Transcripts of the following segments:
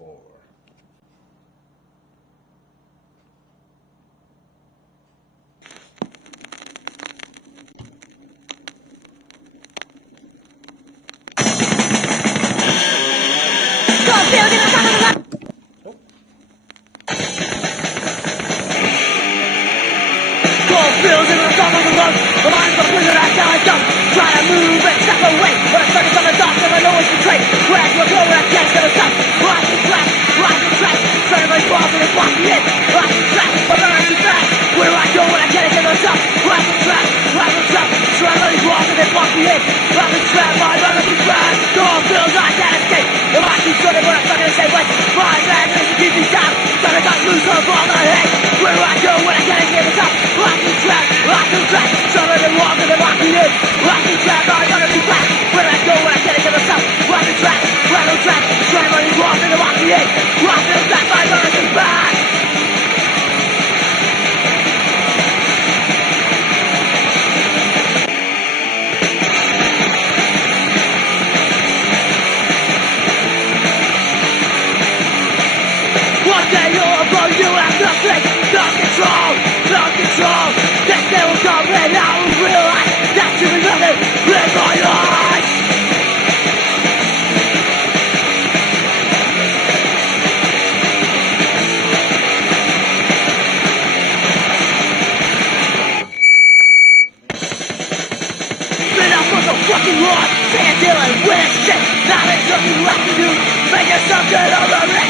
4. Feels in the top of the road. The mind's a prison, that's how I go. Trying to move and step away. But I'm stuck on the dock and I know it's betrayed. Where I go, where I can't get a stop. Rock the track, trying to make balls and it's walking in. Rock the track, but I'm not too fast. Where I go when I can't get a stop. Rock the track, trying to make balls and it's walking in. Rock the track, but I'm not too fast. Cold feels, I can't escape. The mind keeps running, but I'm stuck in the same way. My imagination keeps me down. Gonna got loose on the ball of my head. Where I go when I can't get a stop. Rock the track, trying to walk and walk me in. Rock the track, I'm gonna be back. Where I go when I can't get a stop. Rock the track, trying to walk and walk me in. Rock the track, I'm gonna be back. One day you'll blow, you have nothing, no control. That day will come and I will realize that you be nothing in my life. Been out for the fucking run, stand still and win shit. Now there's nothing left to do, making something over it.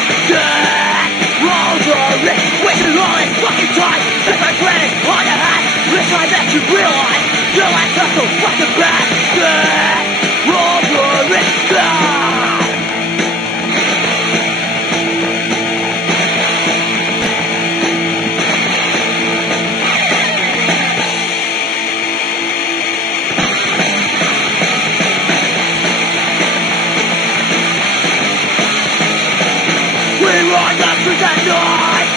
Over it, wasting all this fucking time. If I granted on your hat, it's like that you realize your life not so fucking bad. Over it, we run up to that night.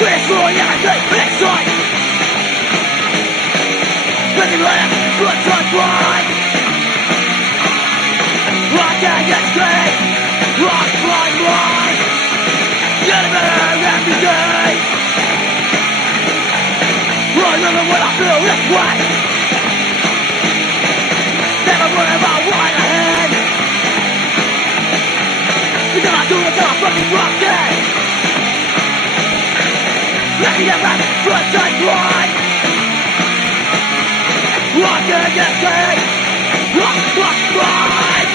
We're destroying everything inside. Living left, blood on blind. Rock against straight, rock blind. Getting better every day. I remember when I feel this way. Never worry about what I had. Because I do it till I fucking rock dead. Let me get back, blood on blind. Rock against straight, rock blind.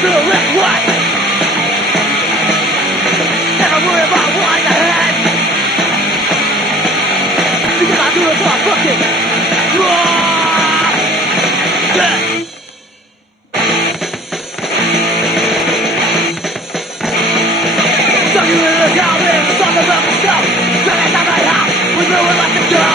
Feel this way. Never worry about what I had. Because I do it for fucking yeah. So you in the town and talk about myself. Running down my house with nowhere left to go.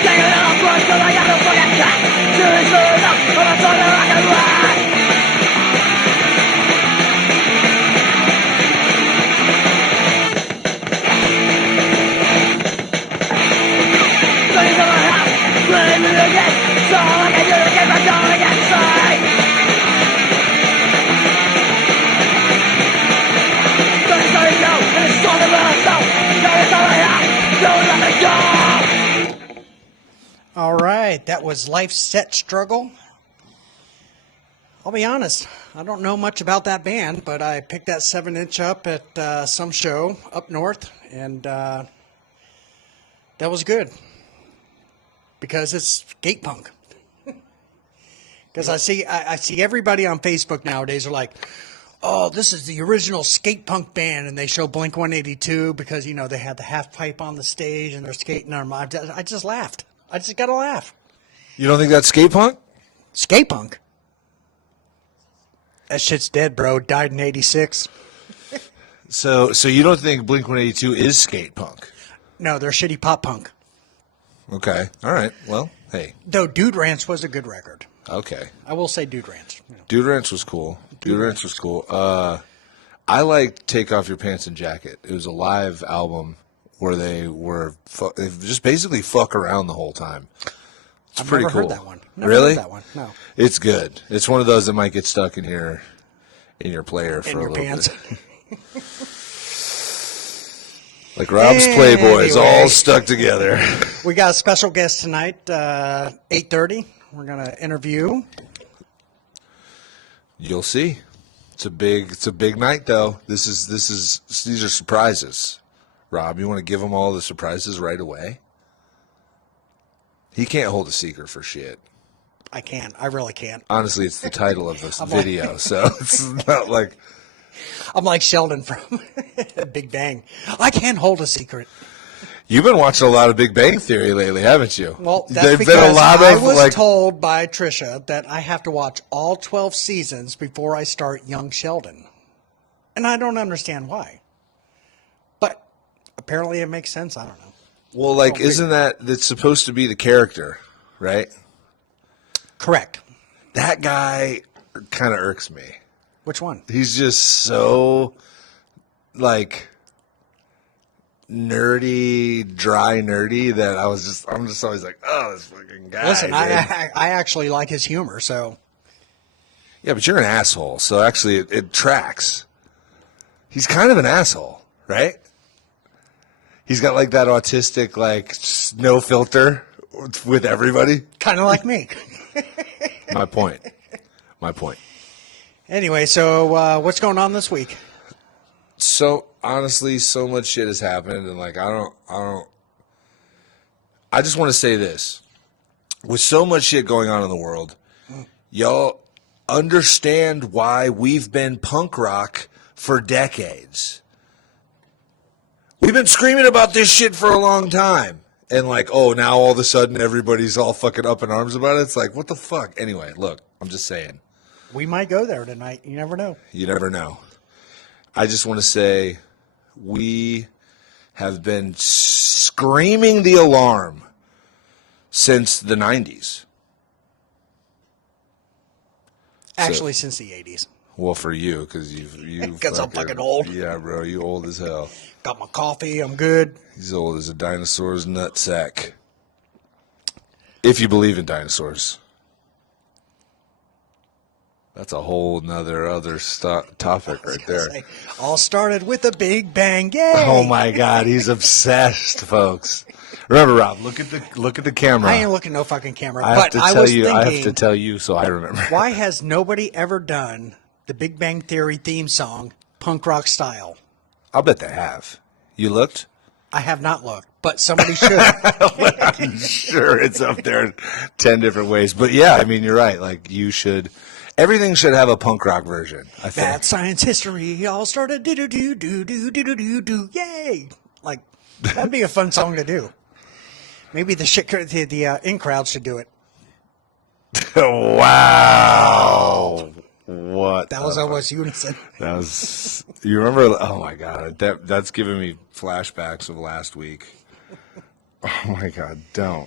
Taking it off first till I got no fucking cat. Seriously enough, but I'm talking like a rat. Running to my house, running it again. So I can do it again, but don't get inside. Don't let me go, and it's all about myself. Don't let me out, don't let me go. All right, that was Life's Set Struggle. I'll be honest, I don't know much about that band, but I picked that 7-inch up at some show up north, and that was good because it's skate punk. Because I see everybody on Facebook nowadays are like, oh, this is the original skate punk band, and they show Blink-182 because, you know, they had the half pipe on the stage and they're skating on them. I just laughed. I just got to laugh. You don't think that's skate punk? Skate punk? That shit's dead, bro. Died in 86. So you don't think Blink-182 is skate punk? No, they're shitty pop punk. Okay. All right. Well, hey. Though Dude Ranch was a good record. Okay. I will say Dude Ranch. Dude Ranch was cool. Dude Ranch was cool. I liked Take Off Your Pants and Jacket. It was a live album where they just basically fuck around the whole time. It's pretty never cool. heard that one. Never Really? heard that one. No. It's good. It's one of those that might get stuck in your player for In a your little pants. bit. Like Rob's Playboys, Anyway. all stuck together. We got a special guest tonight, 8:30. We're going to interview. You'll see. It's a big night though. These are surprises. Rob, you want to give them all the surprises right away? He can't hold a secret for shit. I can't. I really can't. Honestly, it's the title of this video, so it's not like... I'm like Sheldon from Big Bang. I can't hold a secret. You've been watching a lot of Big Bang Theory lately, haven't you? Well, that's There've because been a lot I of, was told by Trisha that I have to watch all 12 seasons before I start Young Sheldon. And I don't understand why. But apparently it makes sense. I don't know. Well, like, isn't that's supposed to be the character, right? Correct. That guy kind of irks me. Which one? He's just so, like, dry nerdy that I'm just always like, oh, this fucking guy. Listen, dude. I actually like his humor, so. Yeah, but you're an asshole, so actually it tracks. He's kind of an asshole, right? He's got like that autistic, like, no filter with everybody. Kind of like me. My point. Anyway, so what's going on this week? So honestly, so much shit has happened, and like I just want to say this: with so much shit going on in the world, y'all understand why we've been punk rock for decades. We've been screaming about this shit for a long time, and like, oh, now all of a sudden everybody's all fucking up in arms about it. It's like, what the fuck? Anyway, look, I'm just saying. We might go there tonight. You never know. You never know. I just want to say we have been screaming the alarm since the 90s. Actually, since the 80s. Well, for you, because you Because I'm fucking old. Yeah, bro, you old as hell. Got my coffee. I'm good. He's old as a dinosaur's nutsack. If you believe in dinosaurs. That's a whole other topic right there. All started with a Big Bang. Yay! Oh my God, he's obsessed, folks. Remember, Rob, look at the camera. I ain't looking no fucking camera. I have to I tell was you. thinking, I have to tell you, so I remember. why has nobody ever done the Big Bang Theory theme song, punk rock style? I'll bet they have. You looked? I have not looked, but somebody should. I'm sure it's up there 10 different ways. But yeah, I mean, you're right. Like, you should. Everything should have a punk rock version, I think. That science history all started do-do-do-do-do-do-do-do. Yay! Like, that'd be a fun song to do. Maybe the in crowd should do it. Wow. What? That was almost unison. That was. You remember? Oh my God. That's giving me flashbacks of last week. Oh my God.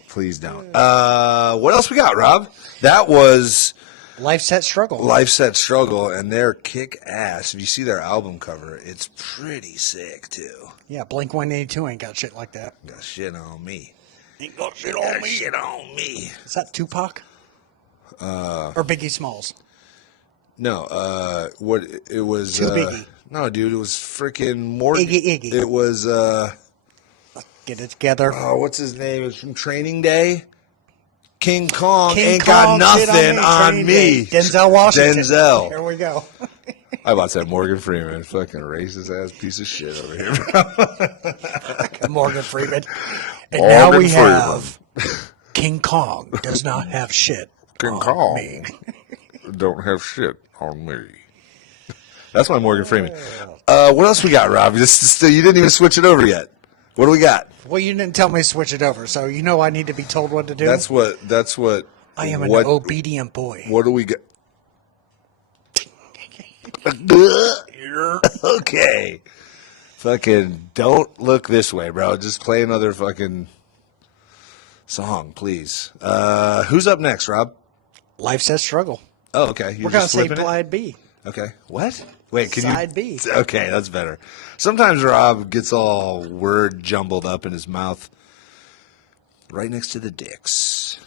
Please don't. What else we got, Rob? That was Life Set Struggle. Life Set Struggle, and they're kick ass. If you see their album cover, it's pretty sick too. Yeah, Blink 182 ain't got shit like that. Got shit on me. Ain't got shit on me. Shit on me. Is that Tupac? Or Biggie Smalls? No, what it was. Too Biggie. No, dude, it was freaking Morgan. Iggy. It was. Get it together. Oh, what's his name? It's from Training Day. King Kong King ain't Kong, got shit nothing on Training me. Day. Denzel Washington. Denzel. Here we go. I about said Morgan Freeman, fucking racist ass piece of shit over here. Morgan Freeman. And Morgan now we Freeman. have King Kong does not have shit. King on Kong me. don't have shit on me. That's my Morgan Freeman. What else we got, Rob? You didn't even switch it over yet. What do we got? Well, you didn't tell me to switch it over, so you know I need to be told what to do. That's what. I am an obedient boy. What do we got? Okay. Fucking don't look this way, bro. Just play another fucking song, please. Who's up next, Rob? Life Set Struggle. Oh, okay. You're We're going to just say flipping it? Side B. Okay. What? Wait, can Side you? B. Okay, that's better. Sometimes Rob gets all word jumbled up in his mouth. Right next to the dicks.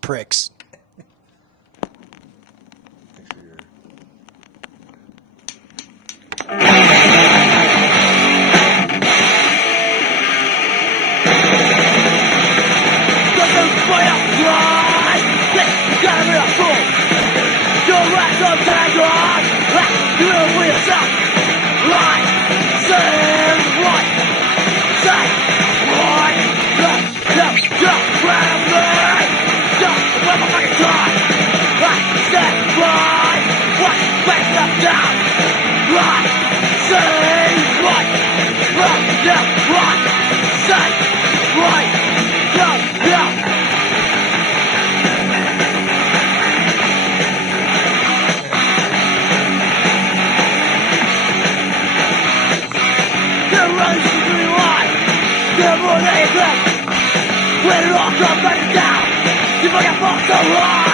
Pricks. When it all comes back down, you fucking fall so hard.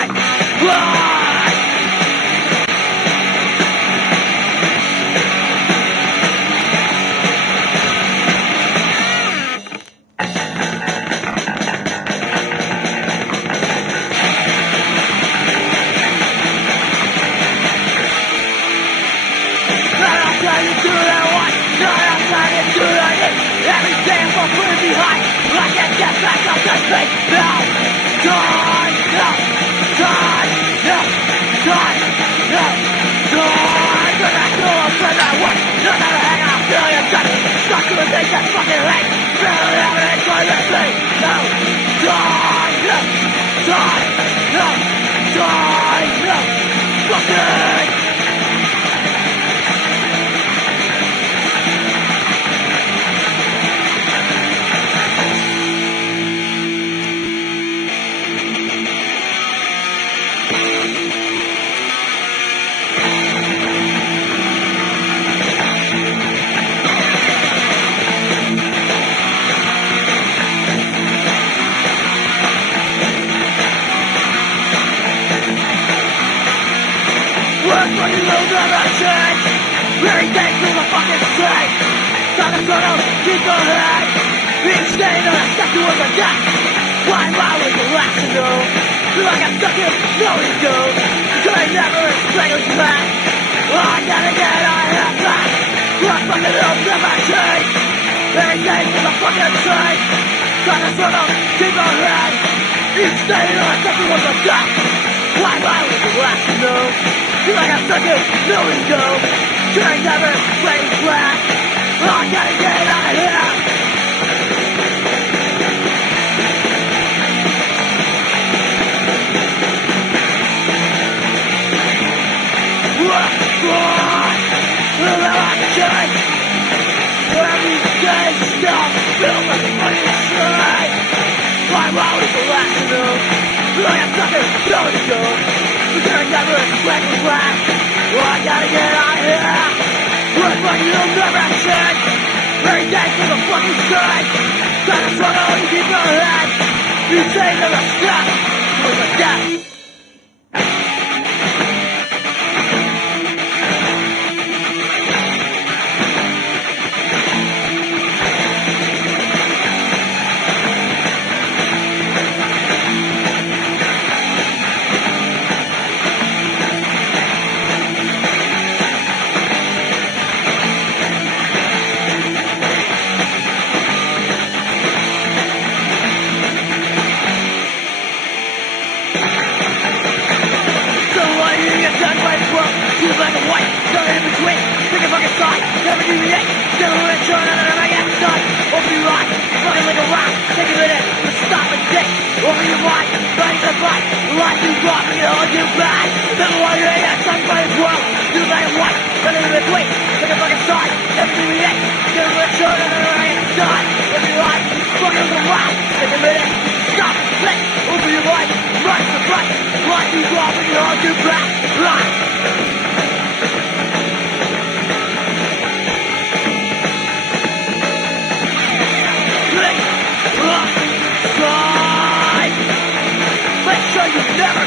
Make sure you never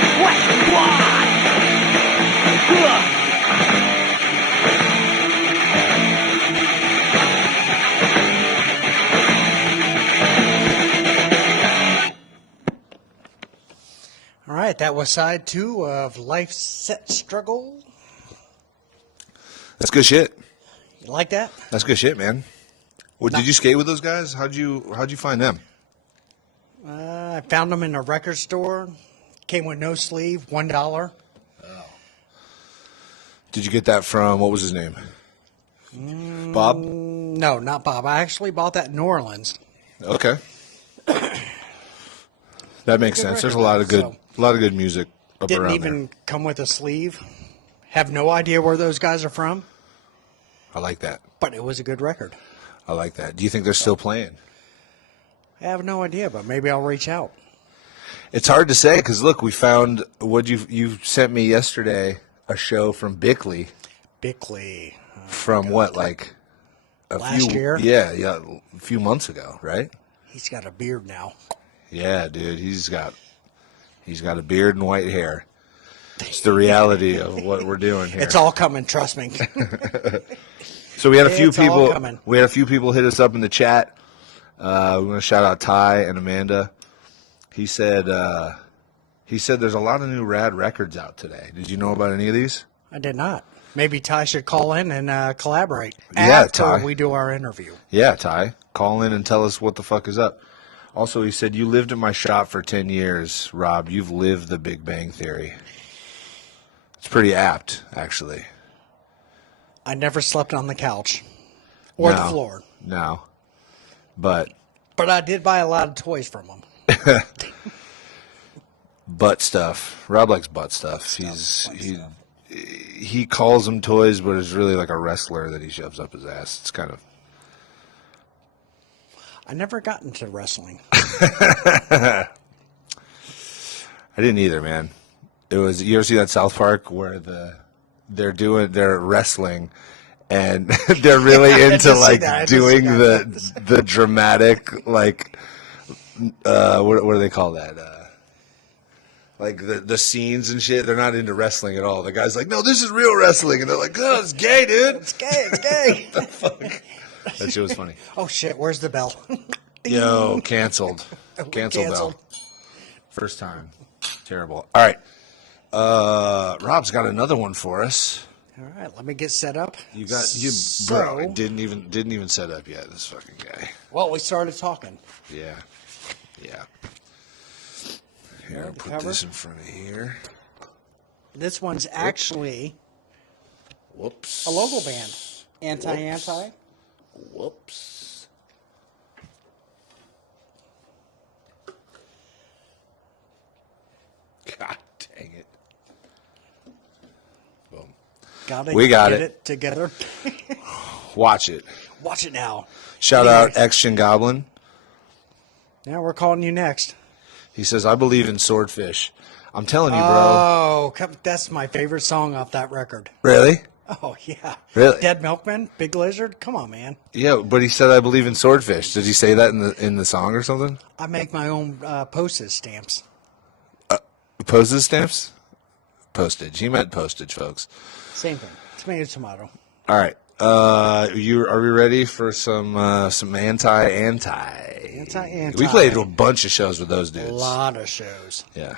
All right, that was side 2 of Life's Set Struggle. That's good shit. You like that? That's good shit, man. Well, did you skate with those guys? How'd you find them? I found them in a record store. Came with no sleeve, $1. Did you get that from, what was his name? Bob? No, not Bob. I actually bought that in New Orleans. Okay. That makes sense. There's a lot of good music up Didn't around even there. come with a sleeve. Have no idea where those guys are from, I like that. but it was a good record. I like that. Do you think they're still playing? I have no idea, but maybe I'll reach out. It's hard to say because look, we found what you sent me yesterday, a show from Bickley. Bickley. From what, like Last year? Yeah, a few months ago, right? He's got a beard now. Yeah, dude, he's got a beard and white hair. It's the reality of what we're doing here. It's all coming, trust me. So we had a few It's all people. coming. We had a few people hit us up in the chat. We want to shout out Ty and Amanda. He said there's a lot of new rad records out today. Did you know about any of these? I did not. Maybe Ty should call in and collaborate Yeah, after Ty. we do our interview. Yeah, Ty, call in and tell us what the fuck is up. Also, he said you lived at my shop for 10 years, Rob. You've lived the Big Bang Theory. It's pretty apt, actually. I never slept on the couch or the floor, No, but I did buy a lot of toys from him. butt stuff. Rob likes butt stuff. He calls them toys, but it's really like a wrestler that he shoves up his ass. It's kind of. I never got into wrestling. I didn't either, man. It was, you ever see that South Park where they're wrestling and they're really into like doing the dramatic, like what do they call that? Like the scenes and shit. They're not into wrestling at all. The guy's like, no, this is real wrestling, and they're like, oh, it's gay, dude. It's gay. It's gay. The fuck? That shit was funny. Oh shit! Where's the bell? Yo, canceled. Canceled bell. Canceled. First time. Terrible. All right. Rob's got another one for us. All right, let me get set up. Bro, didn't even set up yet, this fucking guy. Well, we started talking. Yeah. Here, Alright, I'll put cover. this in front of here. This one's actually Whoops. a local band. Anti. Whoops. God dang it. Boom. We got get it. together. Watch it. Watch it now. Shout out Xtian Goblyn. Now we're calling you next. He says, I believe in swordfish. I'm telling you, bro. Oh, that's my favorite song off that record. Really? Oh, yeah. Really? Dead Milkman, Big Lizard. Come on, man. Yeah, but he said, I believe in swordfish. Did he say that in the song or something? I make my own postage stamps. Postage stamps? Postage. He meant postage, folks. Same thing. Tomato, tomato. All right. Are we ready for some anti? We played a bunch of shows with those dudes. A lot of shows. Yeah.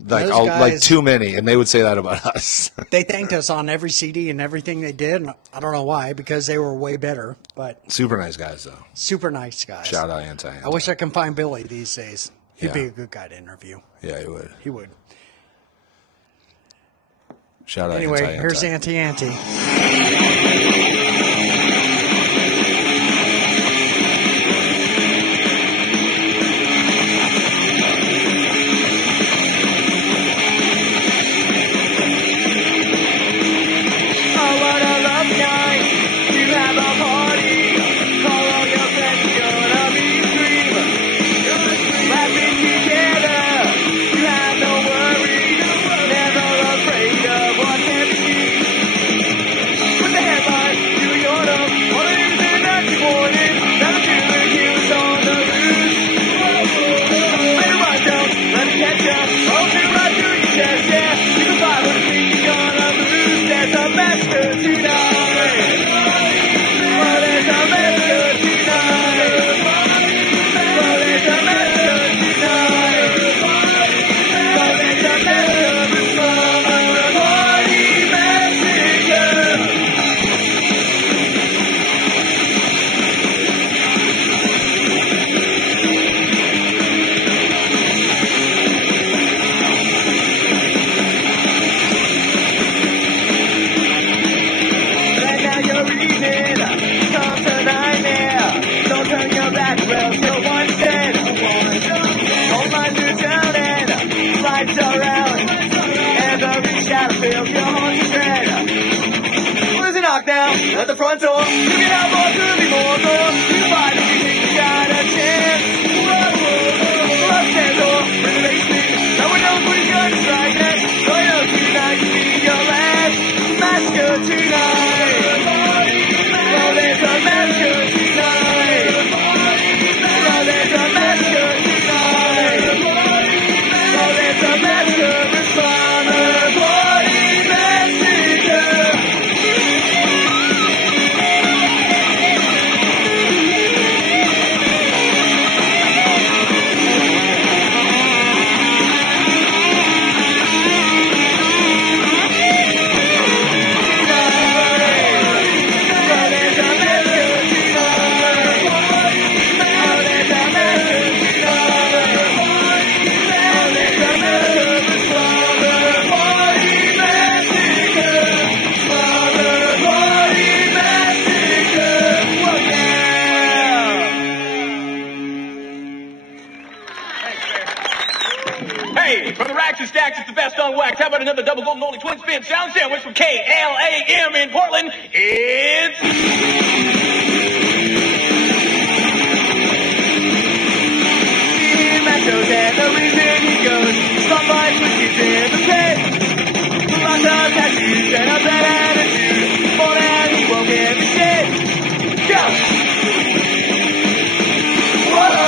Like Those like guys- too many, and they would say that about us. They thanked us on every CD and everything they did. And I don't know why, because they were way better, but Super nice guys, though. super nice guys. Shout out anti. I wish I could find Billy these days. He'd be Yeah. a good guy to interview. Yeah, he would. He would. Shout out Anyway, anti. here's Auntie. Oh, what a lovely night to have a party. Call all your friends, it's gonna be free. Laughing together, you have no worries. Never afraid of what can be. Put the headlines to your love. All it is an early morning. Never to the heels on the roof. Better run down, let me catch ya. Oh, to right through your chest, yeah. You can buy what you think you're gonna lose. There's a master tonight. Oh, there's a master tonight. Oh, there's a master tonight. Oh, there's a want to. You can have more to be more to. You fight if you think you got a chance. Love stands off with the race me. Now we know pretty good to strike that. So I know tonight can be your last massacre tonight. Well, there's a massacre tonight. Well, there's a massacre tonight. Well, there's a massacre with Father Bloody Massacre. Hey, from the Racks and Stacks, it's the best on wax. How about another double golden only twin spin sound sandwich from KLAM in Portland? It's Macho's and the reason he goes. Some life with you in the pit. Lots of tattoos and a bad attitude. More than he won't give a shit. Go! Whoa!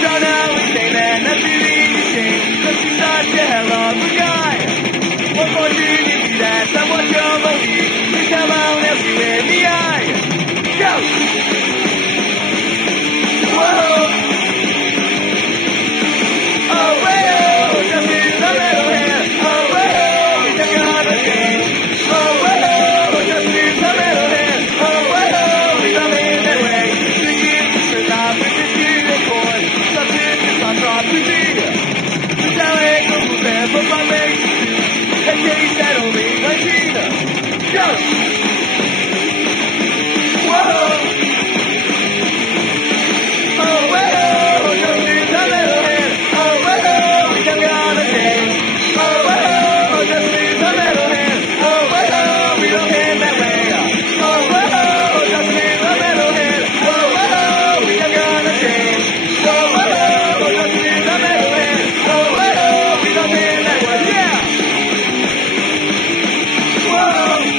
Don't know his name and that's really a shame. Cause he's such a hell of a guy. What more do you need? That's not what you'll believe. Please come on, else you in the eye. Go! Whoa! Oh, well, just in the middle here. Oh, well, we took on a game. Oh, well, just in the middle here. Oh, well, we come in that way. The kids are not with the student boy. Something is not wrong to me. The telling of the man from my legs. And case that only like Tina. Go! Whoa! Oh, well, just in the middle here. Oh, well, we come on a game. Oh, well, just in the middle here. Oh, well, we don't end that way. Oh, well, just in the middle here. Oh, well, we come on a game. Oh, well, just in the middle here. Oh, well, we don't end that way. Yeah! Whoa!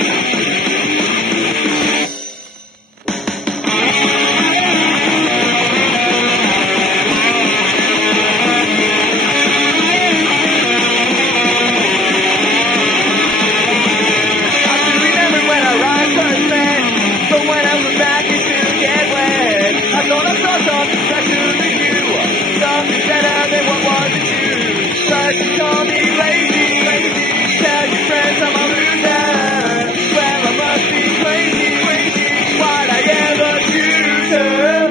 I still remember when I ride first met, but when I was back it still get wet. I thought I saw something special in you, something better than what was it you. But you call me lazy, tell your friends I'm a loser. Well, I must be crazy, why'd I ever choose her?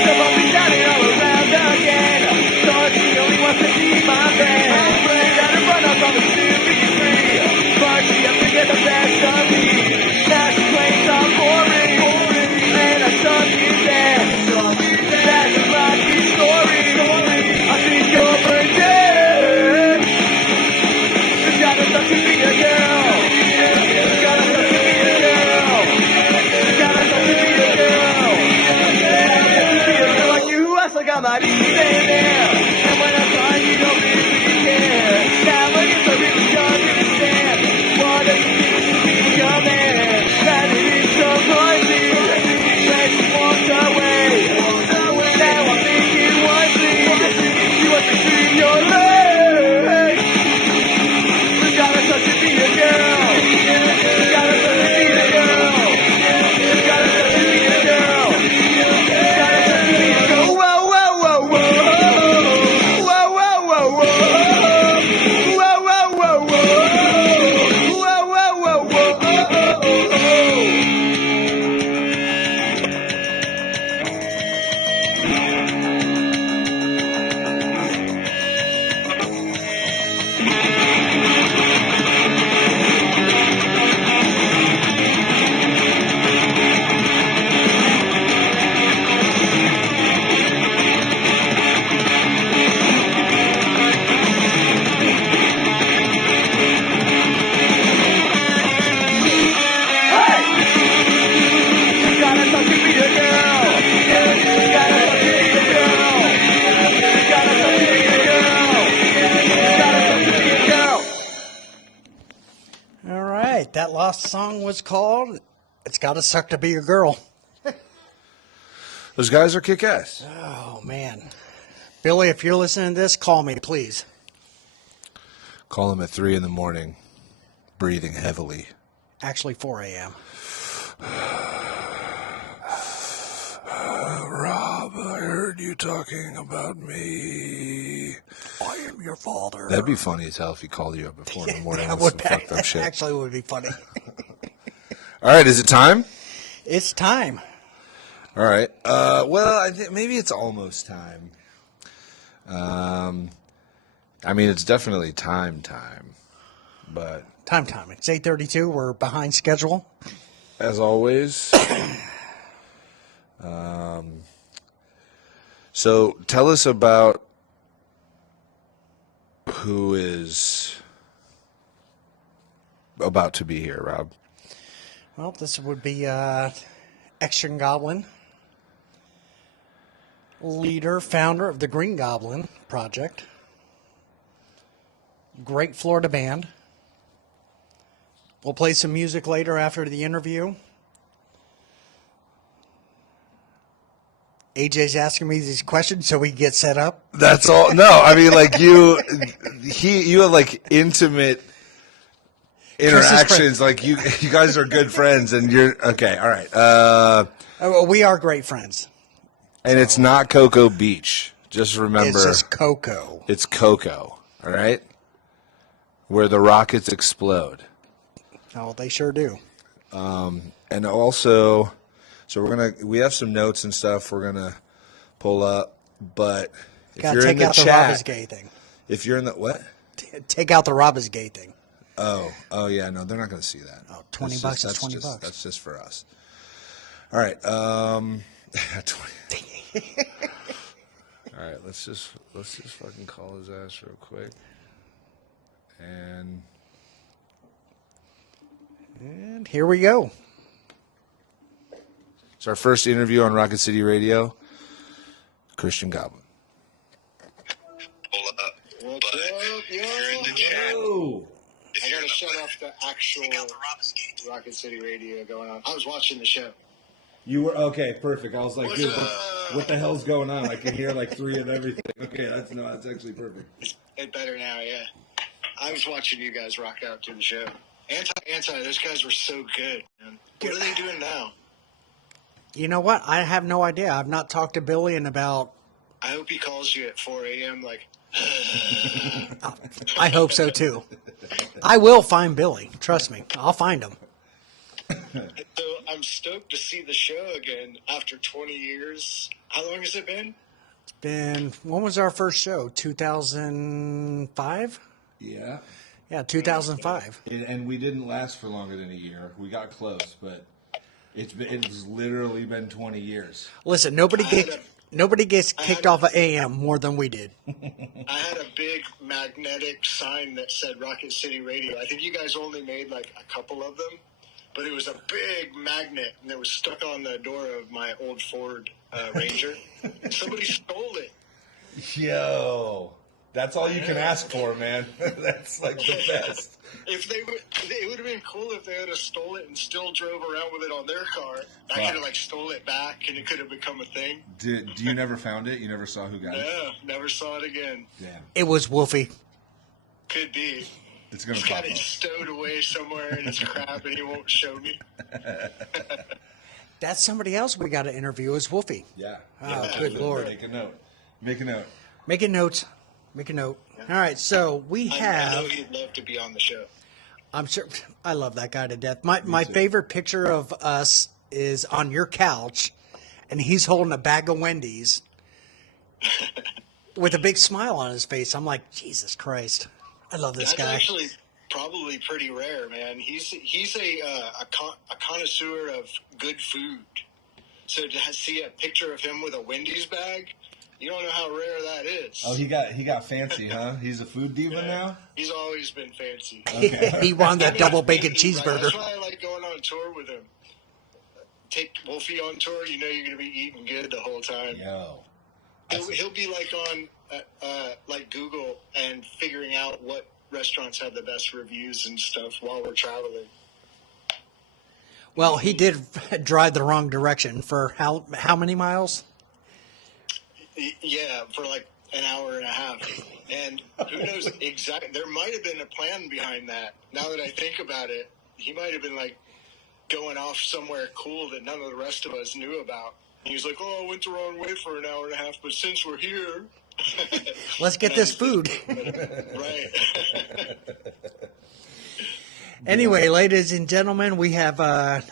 The bump is shining all around again. Thought she only wants to see my friend. Got her run up on the still be free. But she has to get the best of me. Now she claims I'm boring. And I suck in that. That's a lucky story. I think you're pretty dead. You gotta start to be a girl. You gotta start to be a girl. You gotta start to be a girl. Like you, I still got my knees in there. And when I find you, don't really care. Now I guess I really don't understand. What do you think should be your man? That it is so noisy. When she walked away. Now I'm thinking wisely. You want to see your leg. You gotta start to be a girl. You gotta start to be a girl. You gotta start to be a girl. You gotta start to be a girl. Whoa, whoa, whoa, whoa. song was called It's Gotta Suck to Be a Girl. Those guys are kick-ass. Oh, man. Billy, if you're listening to this, call me, please. Call them at 3 in the morning, breathing heavily. Actually, 4 a.m. Rob, I heard you talking about me. I am your father. That'd be funny as hell if he called you up at 4 in the morning with That some fucked up shit. actually would be funny. All right, is it time? It's time. All right. Well, I think maybe it's almost time. I mean, it's definitely time, but Time. It's 8:32. We're behind schedule. as always. So tell us about who is about to be here, Rob. Well, this would be Xtian Goblin, leader, founder of the Green Goblin Project. Great Florida band. We'll play some music later after the interview. AJ's asking me these questions so we can get set up. That's all. No, I mean, like you have like intimate interactions. Like you guys are good friends, and you're okay. All right. We are great friends. And it's not Cocoa Beach. Just remember, It's just Coco. it's Cocoa. All right, where the rockets explode. Oh, they sure do. And also, so we have some notes and stuff we're gonna pull up. But if Gotta you're in take the out the chat, Robbers Gay thing. if you're in the what? Take out the Robbers Gay thing. Oh yeah, no, they're not gonna see that. Oh, $20 That's is $20. That's just for us. All right. 20. All right, let's just fucking call his ass real quick. And here we go. it's our first interview on Rocket City Radio. Christian Goblin. Pull up. What's But up, if you're in the chat, if I you're in gotta the shut off the actual Rocket City Radio going on. I was watching the show. You were okay, perfect. I was like, What's dude, up? what the hell's going on? I can hear like 3 of everything. Okay, that's actually perfect. It's better now, yeah. I was watching you guys rock out to the show. Anti, those guys were so good, man. What are they doing now? You know what? I have no idea. I've not talked to Billy in about... I hope he calls you at 4 a.m. like, I hope so, too. I will find Billy. Trust me. I'll find him. so I'm stoked to see the show again after 20 years. How long has it been? When was our first show? 2005? Yeah. Yeah, 2005. And we didn't last for longer than a year. We got close, but it's literally been 20 years. Listen, nobody gets kicked off of AM more than we did. I had a big magnetic sign that said Rocket City Radio. I think you guys only made like a couple of them, but it was a big magnet, and it was stuck on the door of my old Ford Ranger. Somebody stole it. Yo, that's all you can ask for, man. That's like the best. It would have been cool if they would have stole it and still drove around with it on their car. I could have like stole it back, and it could have become a thing. Do you never found it? You never saw who got it? Yeah, never saw it again. Damn. It was Wolfie. Could be. It's gonna He's pop got it up. stowed away somewhere in his crap, and he won't show me. That's somebody else we got to interview is Wolfie. Yeah. Oh, good Lord. Make a note. Make a note. Make a note. All right, so we I have... know he'd love to be on the show. I'm sure... I love that guy to death. My favorite picture of us is on your couch, and he's holding a bag of Wendy's with a big smile on his face. I'm like, Jesus Christ. I love this That's guy. actually probably pretty rare, man. He's a connoisseur of good food. So to see a picture of him with a Wendy's bag, you don't know how rare that is. Oh, he got fancy, huh? He's a food diva now? He's always been fancy. He wanted that double bacon cheeseburger. That's why I like going on tour with him. Take Wolfie on tour, you know you're going to be eating good the whole time. Yo. He'll be like on like Google and figuring out what restaurants have the best reviews and stuff while we're traveling. Well, he did drive the wrong direction for how many miles? Yeah, for like an hour and a half. And who knows exactly? There might have been a plan behind that. Now that I think about it, he might have been like going off somewhere cool that none of the rest of us knew about. And he was like, "Oh, I went the wrong way for an hour and a half, but since we're here, Let's get this food." Right. Anyway, ladies and gentlemen, we have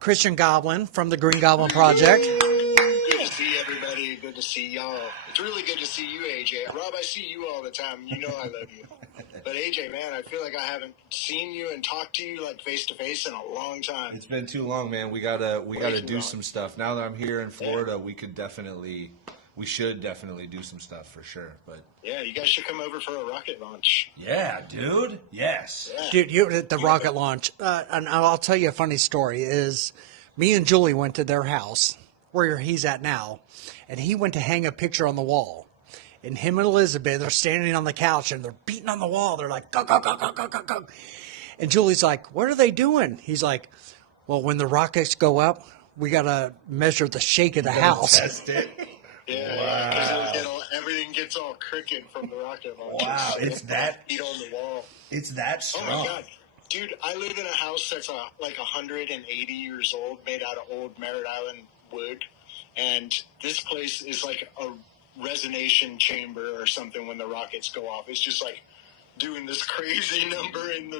Christian Goblin from the Green Goblin Project. Good to see everybody. Good to see y'all. It's really good to see you, AJ. Rob, I see you all the time. You know I love you. But AJ, man, I feel like I haven't seen you and talked to you like face to face in a long time. It's been too long, man. We gotta do some stuff. Now that I'm here in Florida, we should definitely do some stuff for sure. But yeah, you guys should come over for a rocket launch. yeah, dude. Yes. Yeah. Dude, you at the rocket launch, and I'll tell you a funny story. Is me and Julie went to their house where he's at now, and he went to hang a picture on the wall. And him and Elizabeth are standing on the couch and they're beating on the wall. They're like, go, go, go, go, go, go, go. And Julie's like, what are they doing? He's like, well, when the rockets go up, we got to measure the shake of the house. Test it. Yeah, because everything gets all crooked from the rocket launch. Wow, it's that. Feet on the wall. It's that strong. Oh my god, dude! I live in a house that's like 180 years old, made out of old Merritt Island wood, and this place is like a resonation chamber or something. When the rockets go off, it's just like doing this crazy number in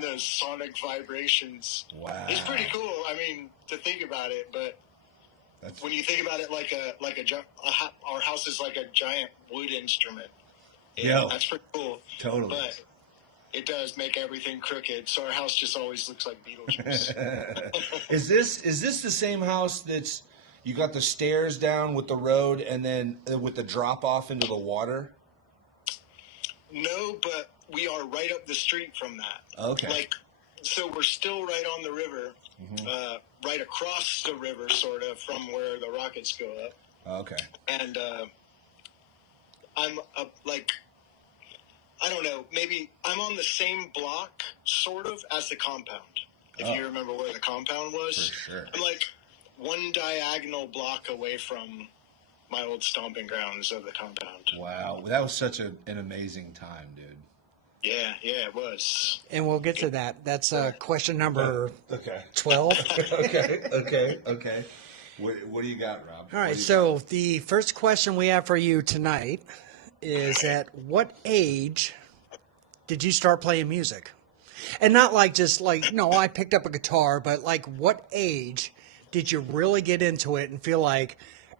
the sonic vibrations. Wow, it's pretty cool. I mean, to think about it, but when you think about it, our house is like a giant wood instrument. Yeah, that's pretty cool. Totally. But it does make everything crooked, so our house just always looks like Beetlejuice. Is this the same house that's you got the stairs down with the road and then with the drop off into the water? No, but we are right up the street from that. Okay. So we're still right on the river, right across the river, sort of, from where the rockets go up. Okay. And I'm I don't know, maybe I'm on the same block, sort of, as the compound. If you remember where the compound was. For sure. I'm like one diagonal block away from my old stomping grounds of the compound. Wow. That was such an amazing time, dude. Yeah, it was. And we'll get to that. That's question number Okay. 12. Okay. What do you got, Rob? All right, so the first question we have for you tonight is at what age did you start playing music? And not no, I picked up a guitar, but like what age did you really get into it and feel like,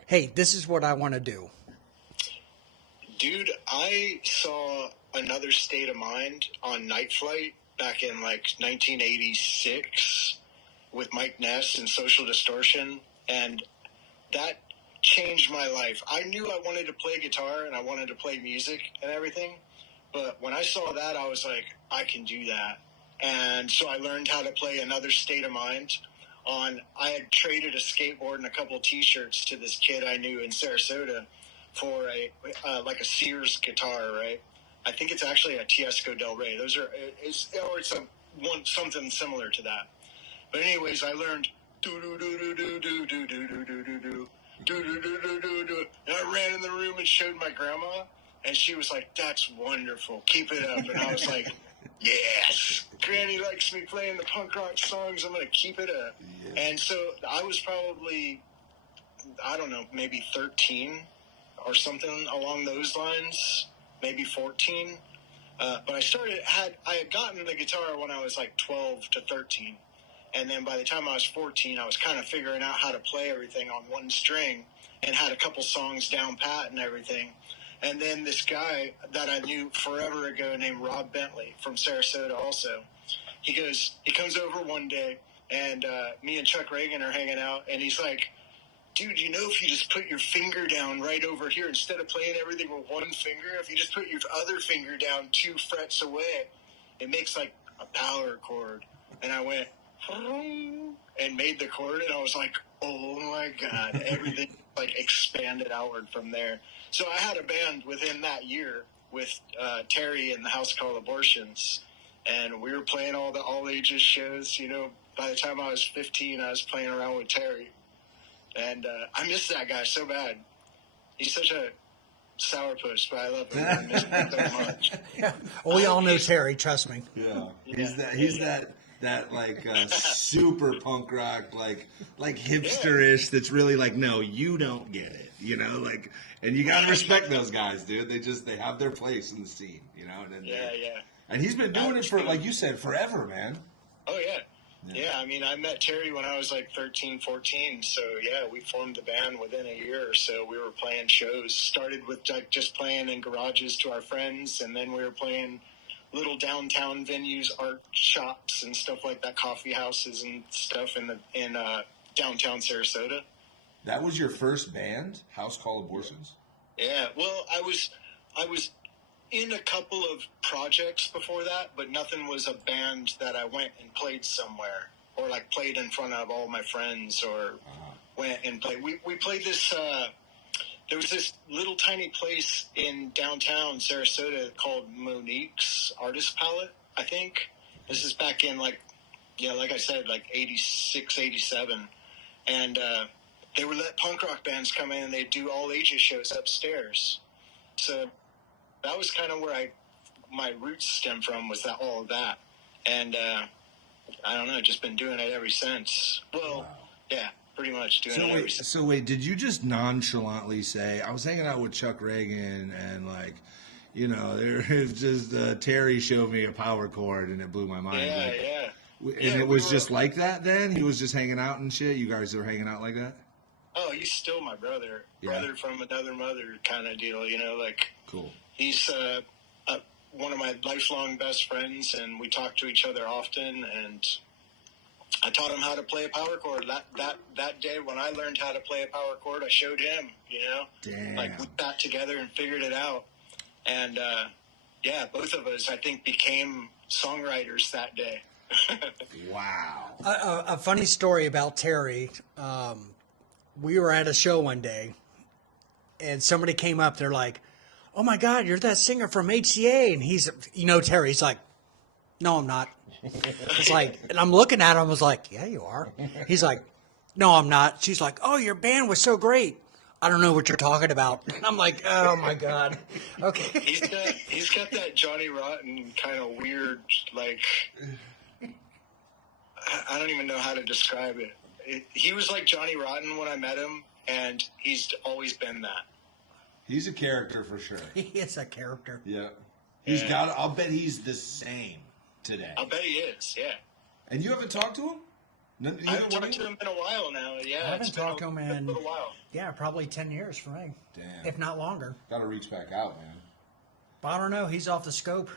hey, this is what I want to do? Dude, I saw Another State of Mind on Night Flight back in like 1986 with Mike Ness and Social Distortion, and that changed my life. I knew I wanted to play guitar and I wanted to play music and everything, but when I saw that, I was like, I can do that. And so I learned how to play Another State of Mind. I had traded a skateboard and a couple of T-shirts to this kid I knew in Sarasota for a Sears guitar, right? I think it's actually a Tiesco Del Rey. It's something similar to that. But anyways, I learned do do do do do do do do do do do do do do do do do, and I ran in the room and showed my grandma, and she was like, "That's wonderful. Keep it up." And I was like, "Yes, Granny likes me playing the punk rock songs. I'm gonna keep it up." Yeah. And so I was probably, I don't know, maybe 13 or something along those lines, maybe 14. But I had gotten the guitar when I was like 12 to 13. And then by the time I was 14, I was kind of figuring out how to play everything on one string and had a couple songs down pat and everything. And then this guy that I knew forever ago named Rob Bentley from Sarasota also, he comes over one day and me and Chuck Reagan are hanging out and he's like, "Dude, if you just put your finger down right over here, instead of playing everything with one finger, if you just put your other finger down 2 frets away, it makes like a power chord." And I went, and made the chord, and I was like, oh my God, everything like expanded outward from there. So I had a band within that year with Terry and the House Called Abortions, and we were playing all the all ages shows, by the time I was 15, I was playing around with Terry. And I miss that guy so bad. He's such a sourpuss, but I love him. I miss him so much. Well, we all know Terry, trust me. Yeah, he's that like super punk rock, like hipsterish. That's really like, no, you don't get it, you know, like, and you gotta respect those guys, dude. They have their place in the scene, you know. And Yeah. And he's been doing it for, like you said, forever, man. Oh, yeah. Yeah, I mean, I met Terry when I was like 13, 14. So, yeah, we formed the band within a year or so. We were playing shows. Started with like just playing in garages to our friends, and then we were playing little downtown venues, art shops and stuff like that, coffee houses and stuff in downtown Sarasota. That was your first band, House Call Abortions? Yeah, well, I was in a couple of projects before that, but nothing was a band that I went and played somewhere or like played in front of all my friends or went and played. We played this, there was this little tiny place in downtown Sarasota called Monique's Artist Palette, I think. This is back in like I said, like 86, 87. And they would let punk rock bands come in and they'd do all ages shows upstairs. So that was kind of where my roots stem from, was that all of that. And I don't know, just been doing it ever since. Well, wow. Yeah, pretty much doing it ever since. So wait, did you just nonchalantly say, I was hanging out with Chuck Reagan and like, you know, there was just Terry showed me a power chord and it blew my mind. Yeah, like, yeah. And it was just like that then? He was just hanging out and shit? You guys were hanging out like that? Oh, he's still my brother. Yeah. Brother from another mother kind of deal, you know, like. Cool. He's one of my lifelong best friends, and we talk to each other often, and I taught him how to play a power chord. That day when I learned how to play a power chord, I showed him, you know. Damn. Like, we got together and figured it out. And, yeah, both of us, I think, became songwriters that day. Wow. A funny story about Terry. We were at a show one day, and somebody came up. They're like, "Oh my God, you're that singer from HCA." And he's, you know, Terry's like, "No, I'm not." It's like, and I'm looking at him. I was like, "Yeah, you are." He's like, "No, I'm not." She's like, "Oh, your band was so great. I don't know what you're talking about." And I'm like, "Oh my God." Okay. He's got that Johnny Rotten kind of weird, like, I don't even know how to describe it. He was like Johnny Rotten when I met him, and he's always been that. He's a character for sure. He is a character. Yeah. He's got, I'll bet he's the same today. I'll bet he is, yeah. And you haven't talked to him? I haven't talked to him in a while now, yeah. I haven't talked to him in a little while. Yeah, probably 10 years for me. Damn. If not longer. Gotta reach back out, man. But I don't know. He's off the scope.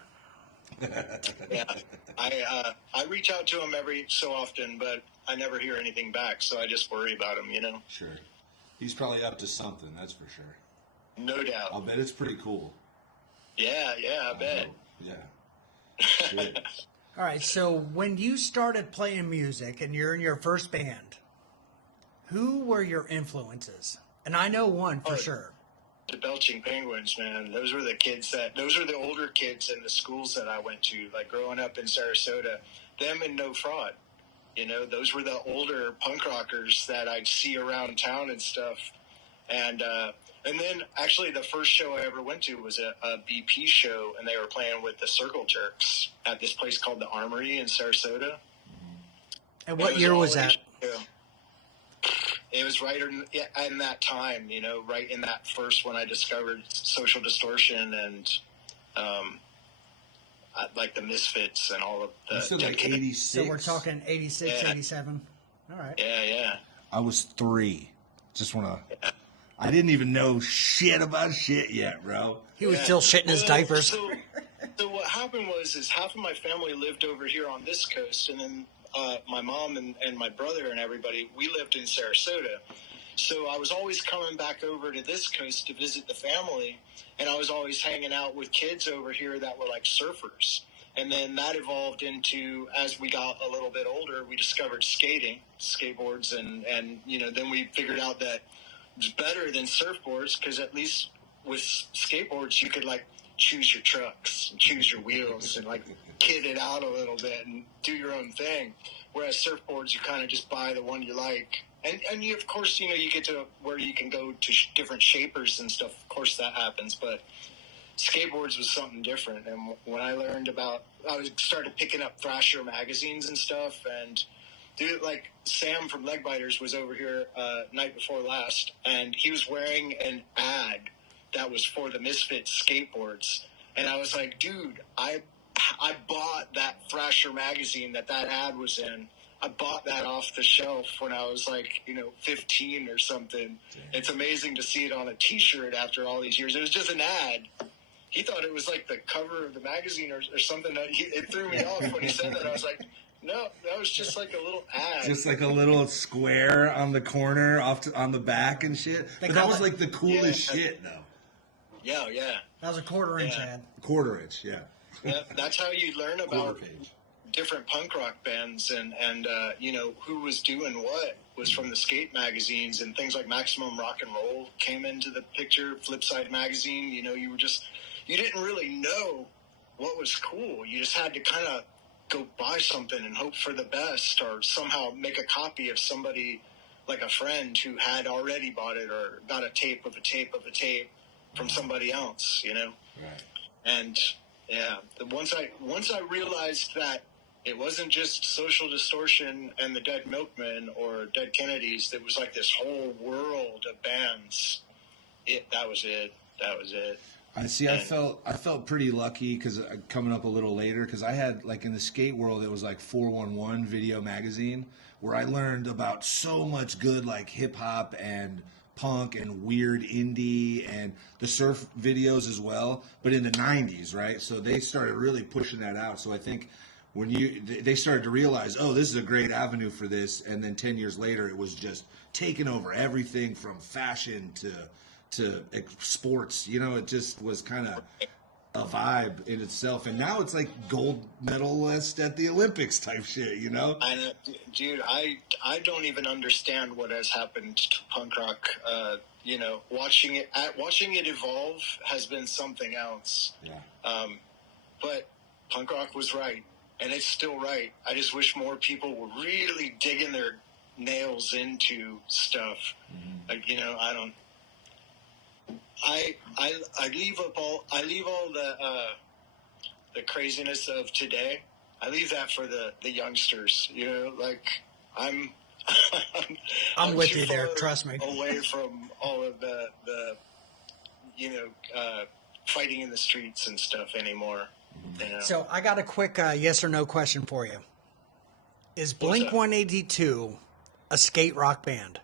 Yeah. I reach out to him every so often, but I never hear anything back, so I just worry about him, you know? Sure. He's probably up to something, that's for sure. No doubt. I'll bet it's pretty cool. Yeah, I bet. Yeah. Shit. All right, so when you started playing music and you're in your first band, who were your influences? And I know one for sure. The Belching Penguins, man. Those were the older kids in the schools that I went to, like growing up in Sarasota. Them and No Fraud. You know, those were the older punk rockers that I'd see around town and stuff. And then actually the first show I ever went to was a BP show, and they were playing with the Circle Jerks at this place called the Armory in Sarasota. And what year was that? It was right in that time, you know, right in that first when I discovered Social Distortion and like the Misfits and all of the... You said like 86? So we're talking 86, 87? All right. Yeah. I was 3. Just want to... Yeah. I didn't even know shit about shit yet, bro. He was still shitting his diapers. So what happened is half of my family lived over here on this coast, and then my mom and my brother and everybody, we lived in Sarasota. So I was always coming back over to this coast to visit the family, and I was always hanging out with kids over here that were like surfers. And then that evolved into, as we got a little bit older, we discovered skateboards, and you know, then we figured out that it's better than surfboards, because at least with skateboards you could like choose your trucks and choose your wheels and like kid it out a little bit and do your own thing. Whereas surfboards, you kind of just buy the one you like. And you, of course, you know, you get to where you can go to different shapers and stuff. Of course that happens, but skateboards was something different. And when I learned about, I started picking up Thrasher magazines and stuff. And dude, like Sam from Leg Biters was over here night before last, and he was wearing an ad that was for the Misfits skateboards. And I was like, dude, I bought that Thrasher magazine that ad was in. I bought that off the shelf when I was like, 15 or something. It's amazing to see it on a T-shirt after all these years. It was just an ad. He thought it was like the cover of the magazine or something. It threw me off when he said that. I was like, no, that was just like a little ad. Just like a little square on the corner, on the back and shit. But that was like the coolest shit, though. Yeah. That was a quarter-inch ad. Quarter-inch, yeah. That's how you learn about different punk rock bands and who was doing what was from the skate magazines, and things like Maximum Rock and Roll came into the picture. Flipside magazine, you didn't really know what was cool. You just had to kind of go buy something and hope for the best, or somehow make a copy of somebody, like a friend who had already bought it or got a tape of a tape of a tape from somebody else, Right. And yeah, once I realized that it wasn't just Social Distortion and the Dead Milkmen or Dead Kennedys, there was like this whole world of bands. That was it. I felt pretty lucky because coming up a little later, because I had, like, in the skate world, it was like 411 Video Magazine, where I learned about so much good, like, hip-hop and punk and weird indie and the surf videos as well, but in the 90s, right? So they started really pushing that out. So I think when they started to realize, oh, this is a great avenue for this, and then 10 years later, it was just taking over everything from fashion to sports. It just was kind of a vibe in itself. And now it's like gold medalist at the Olympics type shit, I know, dude, I don't even understand what has happened to punk rock. Watching it evolve has been something else. Yeah. But punk rock was right, and it's still right. I just wish more people were really digging their nails into stuff. Mm-hmm. Like, I don't. I leave all the craziness of today. I leave that for the youngsters. I'm with you there. Trust me. Away from all of the fighting in the streets and stuff anymore. So I got a quick yes or no question for you. Is Blink-182 a skate rock band?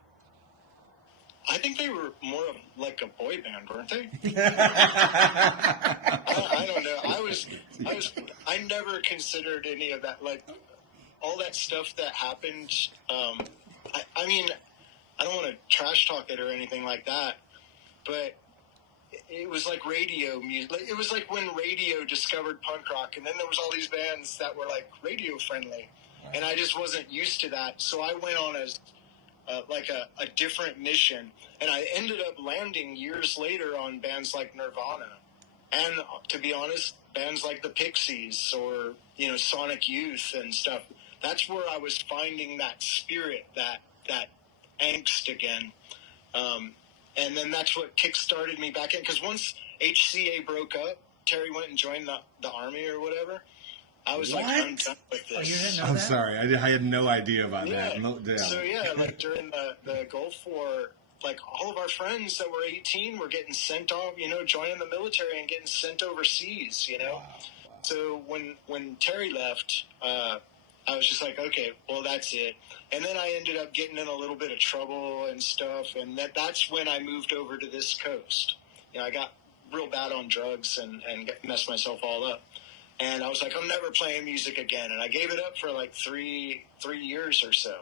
I think they were more of like a boy band, weren't they? I don't know. I never considered any of that, like all that stuff that happened. I mean, I don't want to trash talk it or anything like that, but it was like radio music. It was like when radio discovered punk rock, and then there was all these bands that were like radio friendly, and I just wasn't used to that. So I went on as like a different mission, and I ended up landing years later on bands like Nirvana, and to be honest, bands like the Pixies or Sonic Youth and stuff. That's where I was finding that spirit, that angst again, and then that's what kickstarted me back in. Because once HCA broke up, Terry went and joined the army or whatever. I was like, I'm done with this. Oh, you didn't know I'm that? sorry. I had no idea about that. No, yeah. So, like during the Gulf War, like all of our friends that were 18 were getting sent off, joining the military and getting sent overseas, Wow. So when Terry left, I was just like, okay, well, that's it. And then I ended up getting in a little bit of trouble and stuff. And that's when I moved over to this coast. I got real bad on drugs and messed myself all up. And I was like, I'm never playing music again. And I gave it up for like three years or so.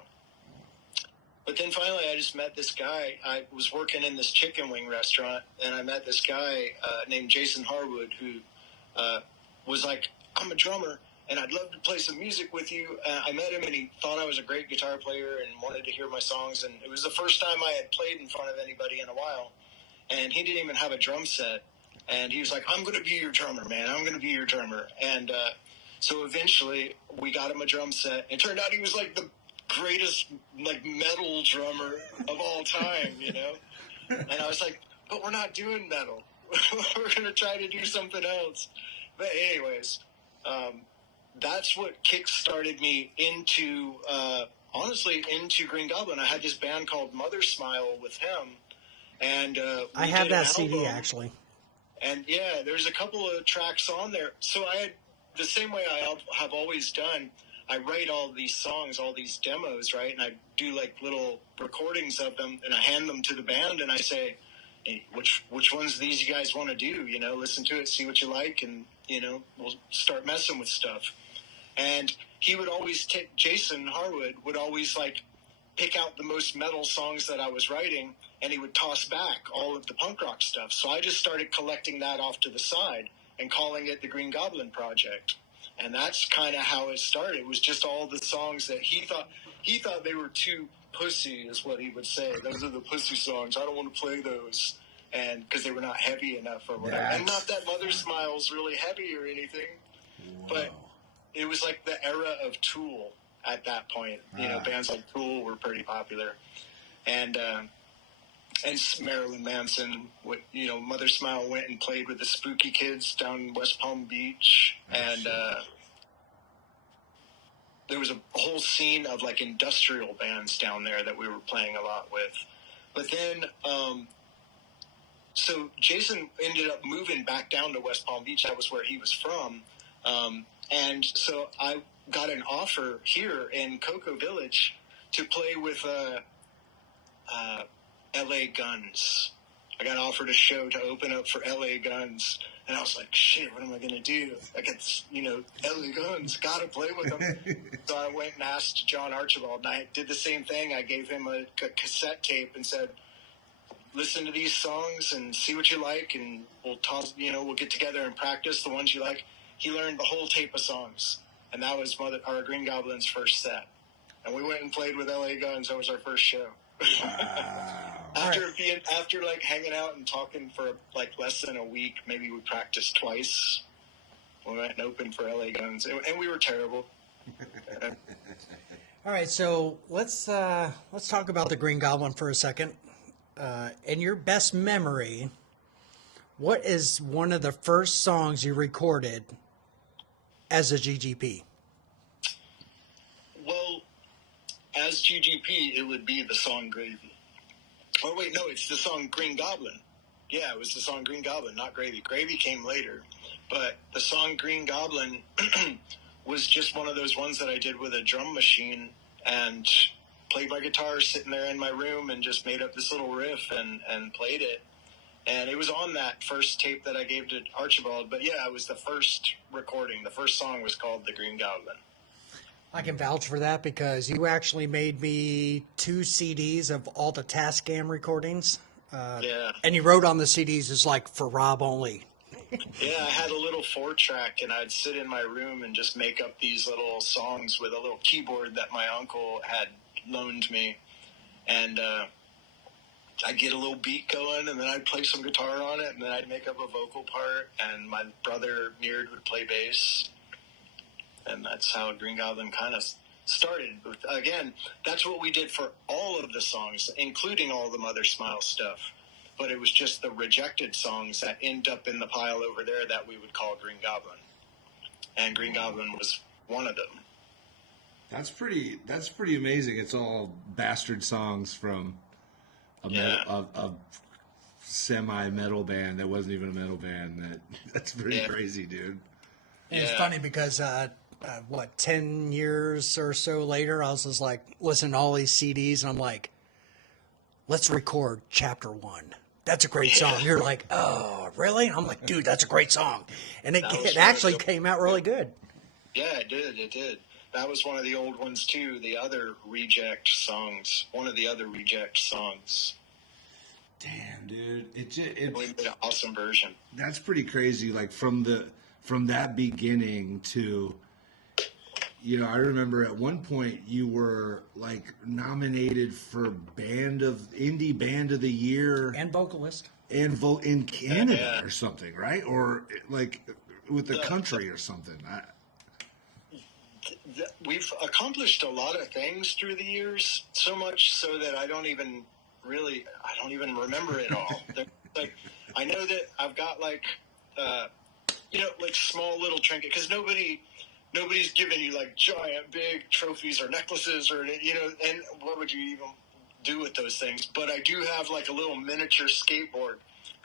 But then finally I just met this guy. I was working in this chicken wing restaurant, and I met this guy named Jason Harwood who was like, I'm a drummer, and I'd love to play some music with you. I met him, and he thought I was a great guitar player and wanted to hear my songs. And it was the first time I had played in front of anybody in a while. And he didn't even have a drum set. And he was like, I'm going to be your drummer, man. I'm going to be your drummer. And so eventually we got him a drum set. It turned out he was like the greatest like metal drummer of all time, you know? And I was like, but we're not doing metal. We're going to try to do something else. But anyways, that's what kick-started me into, honestly, into Green Goblin. I had this band called Mother Smile with him. And I have that CD, actually. And yeah, there's a couple of tracks on there. So I had, the same way I have always done, I write all these songs, all these demos, right? And I do like little recordings of them, and I hand them to the band, and I say, hey, which ones of these you guys want to do? You know, listen to it, see what you like, and, you know, we'll start messing with stuff. And he would always take, Jason Harwood would always like pick out the most metal songs that I was writing, and he would toss back all of the punk rock stuff. So I just started collecting that off to the side and calling it the Green Goblin Project. And that's kind of how it started. It was just all the songs that he thought they were too pussy, is what he would say. Those are the pussy songs. I don't want to play those. And because they were not heavy enough or whatever. And not that Mother Smile's really heavy or anything, but it was like the era of Tool at that point. You know, bands like Tool were pretty popular. And Marilyn Manson, you know, Mother Smile went and played with the Spooky Kids down in West Palm Beach. And there was a whole scene of like industrial bands down there that we were playing a lot with. But then, so Jason ended up moving back down to West Palm Beach. That was where he was from. And so I got an offer here in Cocoa Village to play with LA Guns. I got offered a show to open up for LA Guns. And I was like, shit, what am I going to do? I got, you know, LA Guns, got to play with them. So I went and asked John Archibald, and I did the same thing. I gave him a cassette tape and said, listen to these songs and see what you like, and we'll get together and practice the ones you like. He learned the whole tape of songs, and that was our Green Goblin's first set. And we went and played with LA Guns. That was our first show. Wow. After like hanging out and talking for like less than a week, maybe we practiced twice. We went and opened for LA Guns, and we were terrible. All right, so let's talk about the Green Goblin for a second. In your best memory, what is one of the first songs you recorded as a GGP? Well, as GGP, it would be the song Gravy. Oh, wait, no, it's the song Green Goblin. Yeah, it was the song Green Goblin, not Gravy. Gravy came later. But the song Green Goblin was just one of those ones that I did with a drum machine and played my guitar sitting there in my room and just made up this little riff and played it. And it was on that first tape that I gave to Archibald. But yeah, it was the first recording. The first song was called The Green Goblin. I can vouch for that because you actually made me 2 CDs of all the Tascam recordings. Yeah. And you wrote on the CDs is like for Rob only. Yeah, I had a little 4-track, and I'd sit in my room and just make up these little songs with a little keyboard that my uncle had loaned me. And I'd get a little beat going, and then I'd play some guitar on it, and then I'd make up a vocal part, and my brother Meard would play bass. And that's how Green Goblin kind of started. Again, that's what we did for all of the songs, including all the Mother Smile stuff. But it was just the rejected songs that end up in the pile over there that we would call Green Goblin. And Green Goblin was one of them. That's pretty amazing. It's all bastard songs from a semi-metal band that wasn't even a metal band. That's pretty crazy, dude. And it's funny because 10 years or so later, I was just like listening to all these CDs, and I'm like, let's record chapter 1. That's a great song. You're like, oh, really? And I'm like, dude, that's a great song. And it actually came out really good. Yeah, it did. That was one of the old ones, too. The other reject songs. One of the other reject songs. Damn, dude. We made an awesome version. That's pretty crazy. Like, from that beginning to I remember at one point you were like nominated for indie band of the year And vocalist. and vote in Canada Yeah. or something, right? Or like with the country or something. We've accomplished a lot of things through the years, so much so that I don't even remember it all. Like, I know that I've got like small little trinkets, because nobody's giving you like giant big trophies or necklaces or, and what would you even do with those things? But I do have like a little miniature skateboard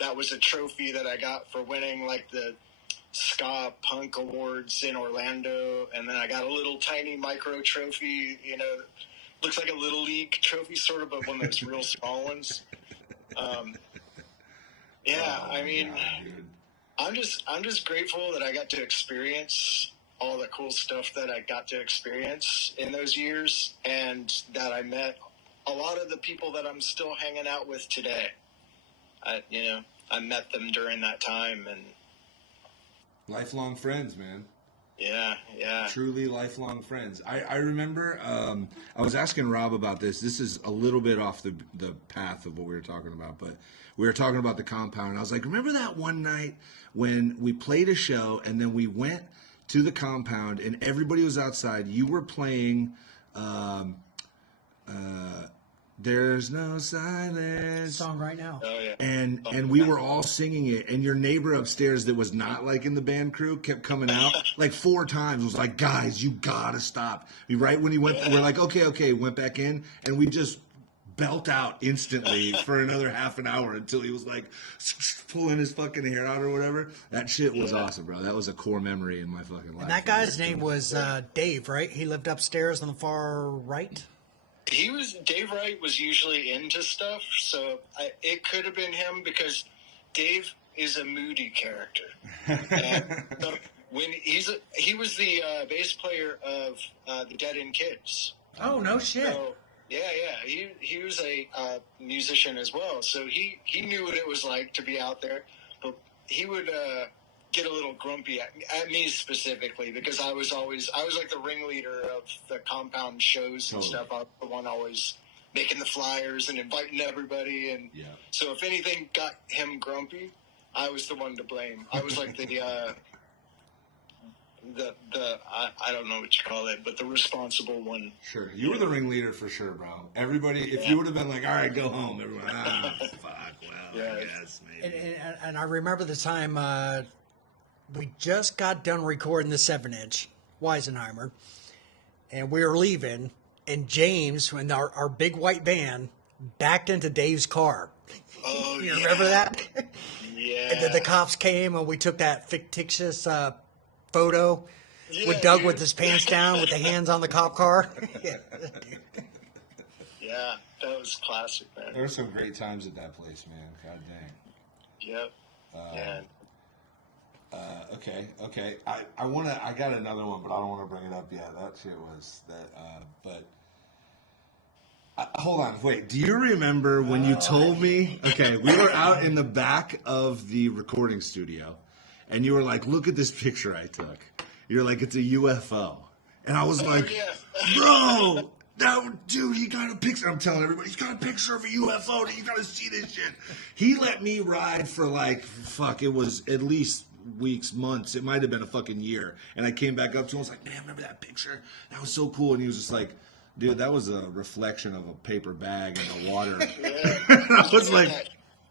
that was a trophy that I got for winning like the ska punk awards in Orlando, and then I got a little tiny micro trophy, looks like a little league trophy sort of, but one of those real small ones. I mean, I'm just grateful that I got to experience all the cool stuff that I got to experience in those years, and that I met a lot of the people that I'm still hanging out with today. I met them during that time, and Lifelong friends, man. yeah. Truly lifelong friends. I remember I was asking Rob about this. This is a little bit off the path of what we were talking about, but we were talking about the compound. And I was like, remember that one night when we played a show and then we went to the compound and everybody was outside? You were playing There's No Silence. Song right now. Oh yeah. And we were all singing it, and your neighbor upstairs that was not like in the band crew kept coming out like 4 times. Was like, guys, you gotta stop. Right when he went, we're like, okay, went back in, and we just belt out instantly for another half an hour until he was like pulling his fucking hair out or whatever. That shit was awesome, bro. That was a core memory in my fucking life. And that guy's name was Dave, right? He lived upstairs on the far right. Dave Wright was usually into stuff, so it could have been him, because Dave is a moody character. And so when he was the bass player of the Dead End Kids. Oh, no shit. So, yeah. He was a musician as well, so he knew what it was like to be out there. But he would get a little grumpy at me specifically, because I was like the ringleader of the compound shows and stuff. I was the one always making the flyers and inviting everybody, and so if anything got him grumpy, I was the one to blame. I was like I don't know what you call it, but the responsible one. Sure, you were the ringleader for sure, bro. Everybody, if you would have been like, all right, go home, everyone, fuck, well, yes, maybe. And I remember the time we just got done recording the 7-inch Weisenheimer, and we were leaving, and James, when our big white van, backed into Dave's car. Oh, You remember that? Yeah. And then the cops came, and we took that fictitious photo with Doug with his pants down with the hands on the cop car. Yeah, that was classic, man. There were some great times at that place, man. God dang. Yep. Yeah. Okay. I got another one, but I don't want to bring it up yet. That shit was that. Hold on, wait. Do you remember when you told me? Okay, we were out in the back of the recording studio, and you were like, "Look at this picture I took." You're like, "It's a UFO," and I was like, "Bro." Dude, he got a picture. I'm telling everybody, he's got a picture of a UFO. You gotta see this shit. He let me ride for it was at least weeks, months. It might have been a fucking year. And I came back up to him. I was like, man, remember that picture? That was so cool. And he was just like, dude, that was a reflection of a paper bag in the water. I was like,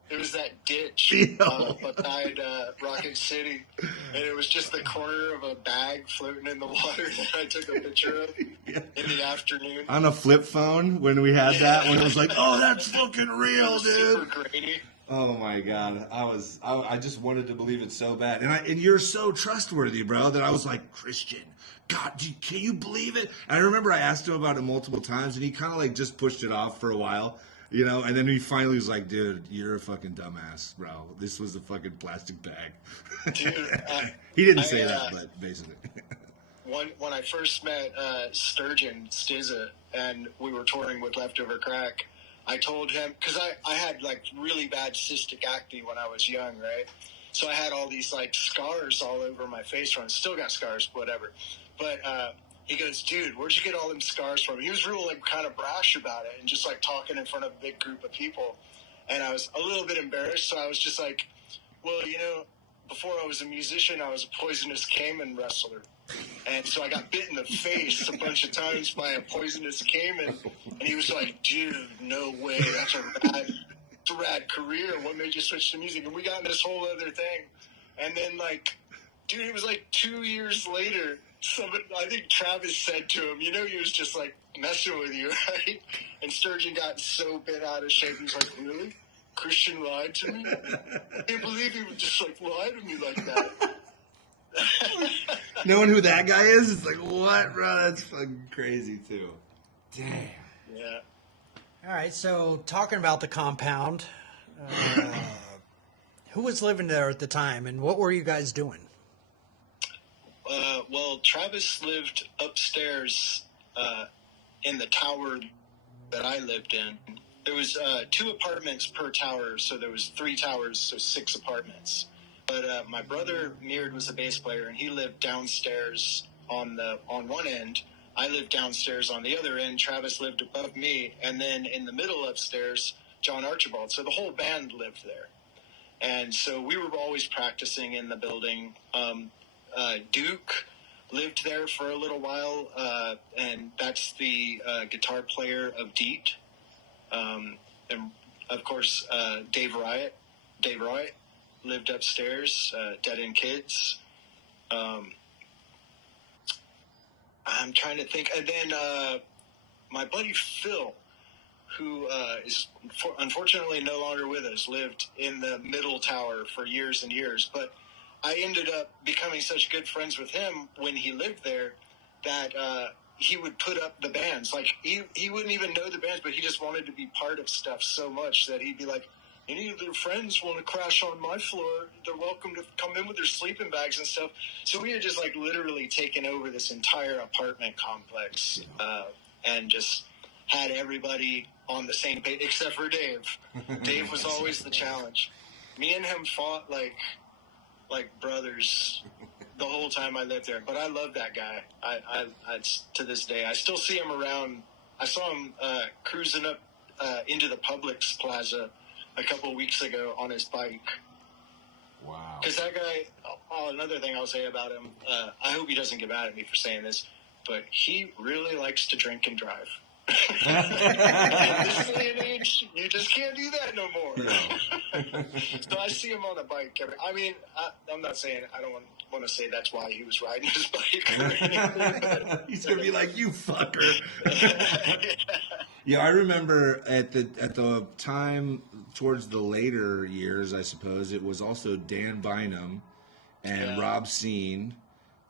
it was that ditch beside Rocket City, and it was just the corner of a bag floating in the water that I took a picture of in the afternoon. On a flip phone when we had that, when it was like, oh, that's fucking real, dude. Super grainy. Oh my god, I just wanted to believe it so bad, and you're so trustworthy, bro, that I was like, Christian, God, can you believe it? And I remember I asked him about it multiple times, and he kind of just pushed it off for a while. And then he finally was like, dude, you're a fucking dumbass, bro. This was a fucking plastic bag. Dude, he didn't say that, but basically. When I first met Sturgeon Stizza, and we were touring with Leftover Crack, I told him, because I had really bad cystic acne when I was young, right? So I had all these scars all over my face. I still got scars, whatever. But he goes, dude, where'd you get all them scars from? He was real, like, kind of brash about it and just, like, talking in front of a big group of people. And I was a little bit embarrassed, so I was just like, well, you know, before I was a musician, I was a poisonous caiman wrestler. And so I got bit in the face a bunch of times by a poisonous caiman. And he was like, dude, no way, that's a rad career. What made you switch to music? And we got in this whole other thing. And then, like, dude, it was like 2 years later, I think Travis said to him, you know, he was just, like, messing with you, right? And Sturgeon got so bent out of shape. He was like, really? Christian lied to me? I can't believe he would just, like, lie to me like that. Knowing who that guy is, it's like, what, bro? That's fucking crazy, too. Damn. Yeah. All right, so talking about the compound, who was living there at the time, and what were you guys doing? Well, Travis lived upstairs in the tower that I lived in. There was 2 apartments per tower, so there was 3 towers, so 6 apartments. But my brother Meard was a bass player, and he lived downstairs on one end. I lived downstairs on the other end. Travis lived above me, and then in the middle upstairs, John Archibald. So the whole band lived there, and so we were always practicing in the building. Duke lived there for a little while, and that's the guitar player of Deet. And of course, Dave Roy lived upstairs, Dead End Kids. I'm trying to think. And then my buddy Phil, who is unfortunately no longer with us, lived in the middle tower for years and years. But I ended up becoming such good friends with him when he lived there that he would put up the bands. Like, he wouldn't even know the bands, but he just wanted to be part of stuff so much that he'd be like, any of their friends want to crash on my floor, they're welcome to come in with their sleeping bags and stuff. So we had just, like, literally taken over this entire apartment complex and just had everybody on the same page, except for Dave. Dave was always the challenge. Me and him fought like brothers the whole time I lived there. But I love that guy. I to this day, I still see him around. I saw him cruising up into the Publix Plaza a couple of weeks ago on his bike. Wow. Because that guy, another thing I'll say about him, I hope he doesn't get mad at me for saying this, but he really likes to drink and drive. In this day and age, you just can't do that no more. No. So I see him on a bike. I'm not saying, I don't want to say that's why he was riding his bike or anything. He's going to be like, you fucker. Yeah, I remember at the time towards the later years, I suppose, it was also Dan Bynum and Rob Scene.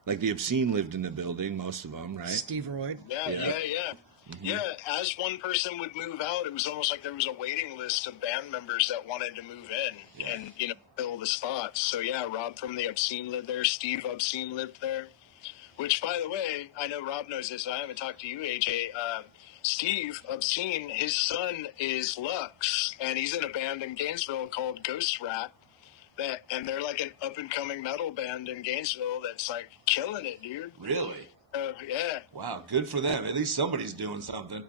Like, the Obscene lived in the building, most of them, right? Steve Royd. Yeah. Mm-hmm. Yeah, as one person would move out, it was almost like there was a waiting list of band members that wanted to move in and, fill the spots. So, yeah, Rob from the Obscene lived there. Steve Obscene lived there. Which, by the way, I know Rob knows this. I haven't talked to you, AJ. Steve Obscene, his son is Lux, and he's in a band in Gainesville called Ghost Rat. And they're like an up-and-coming metal band in Gainesville that's, like, killing it, dude. Really? Yeah. Wow, good for them. At least somebody's doing something.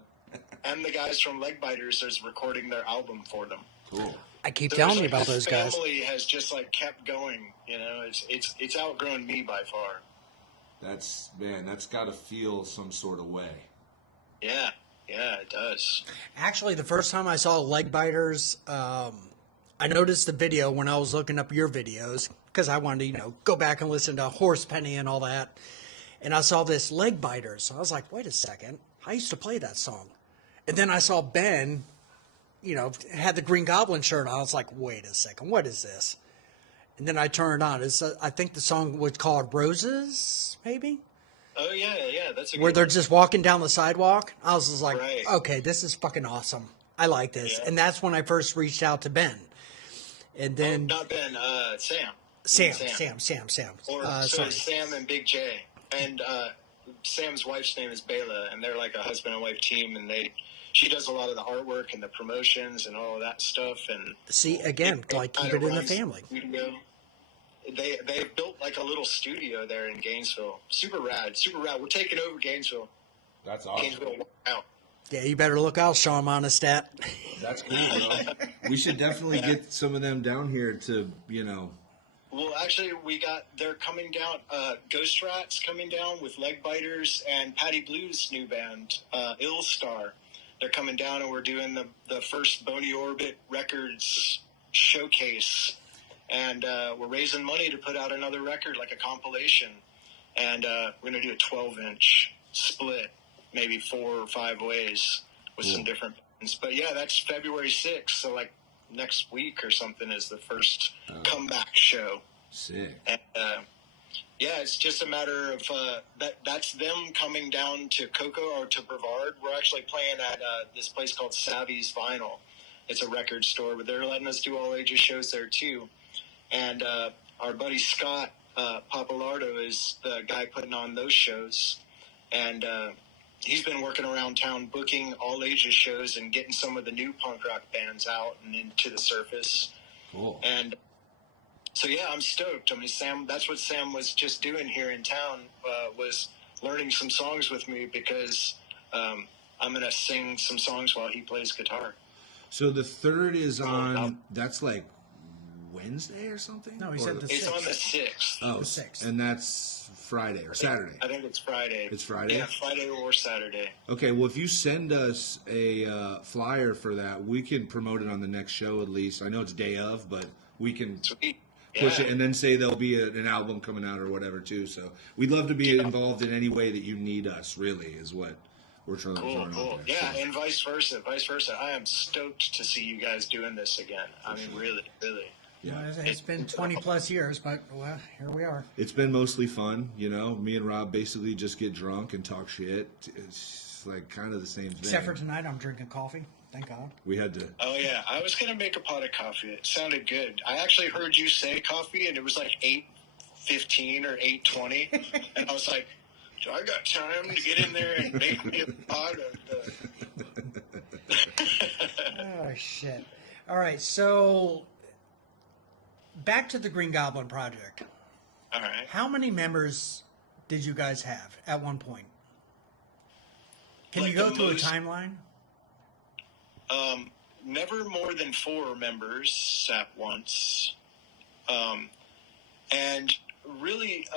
And the guys from Leg Biters is recording their album for them. Cool. I keep telling you about those guys. Family has just, like, kept going. It's outgrown me by far. That's got to feel some sort of way. Yeah, it does. Actually, the first time I saw Leg Biters, I noticed the video when I was looking up your videos because I wanted to, go back and listen to Horse Penny and all that. And I saw this Leg Biters. I was like, wait a second. I used to play that song. And then I saw Ben, had the Green Goblin shirt on. I was like, wait a second. What is this? And then I turned on. I think the song was called Roses, maybe? Oh, yeah. That's a good where they're one. just walking down the sidewalk. I was just like, Right. okay, this is fucking awesome. I like this. Yeah. And that's when I first reached out to Ben. And then not Ben, Sam. Sam. Or Sorry. Sam and Big J. And Sam's wife's name is Bela, and they're like a husband and wife team, and she does a lot of the artwork and the promotions and all of that stuff. And See, again, like keep it in the family. Studio. they built like a little studio there in Gainesville. Super rad, super rad. We're taking over Gainesville. That's awesome. Gainesville out. Yeah, you better look out, Sean Monistat. That's cool, bro. We should definitely get some of them down here to, Well, actually, they're coming down. Ghost Rats coming down with Leg Biters and Patty Blue's new band, Ill Star. They're coming down, and we're doing the first Bony Orbit Records showcase. And we're raising money to put out another record, like a compilation. And we're going to do a 12-inch split, maybe 4 or 5 ways with some different bands. But, yeah, that's February 6th. So, like, next week or something is the first comeback show. Sick. And, yeah, it's just a matter of that's them coming down to Cocoa or to Brevard. We're actually playing at this place called Savvy's Vinyl. It's a record store, but they're letting us do all ages shows there too. And our buddy Scott Papalardo is the guy putting on those shows. And he's been working around town booking all ages shows and getting some of the new punk rock bands out and into the surface. Cool. And so, yeah, I'm stoked. I mean, Sam, that's what Sam was just doing here in town, was learning some songs with me because I'm going to sing some songs while he plays guitar. So the 3rd is on, that's like Wednesday or something? No, he said the It's 6th. on the 6th. Oh, the 6th. And that's Friday or Saturday? I think it's Friday. It's Friday? Yeah, Friday or Saturday. Okay, well, if you send us a flyer for that, we can promote it on the next show at least. I know it's day of, but we can Sweet. push Yeah. it and then say there'll be an album coming out or whatever, too. So we'd love to be involved in any way that you need us, really, is what we're trying to Cool, out cool. there. Yeah, So, and vice versa. I am stoked to see you guys doing this again. I mean, really, really. yeah. It's been 20 plus years, but well, here we are. It's been mostly fun, Me and Rob basically just get drunk and talk shit. It's like kind of the same thing. Except for tonight, I'm drinking coffee. Thank God. We had to. Oh, yeah. I was going to make a pot of coffee. It sounded good. I actually heard you say coffee, and it was like 8:15 or 8:20. And I was like, do I got time to get in there and make me a pot of Oh, shit. All right, so back to the Green Goblin project. All right. How many members did you guys have at one point? Can Like you go the through most- a timeline? Never more than 4 members at once. And really,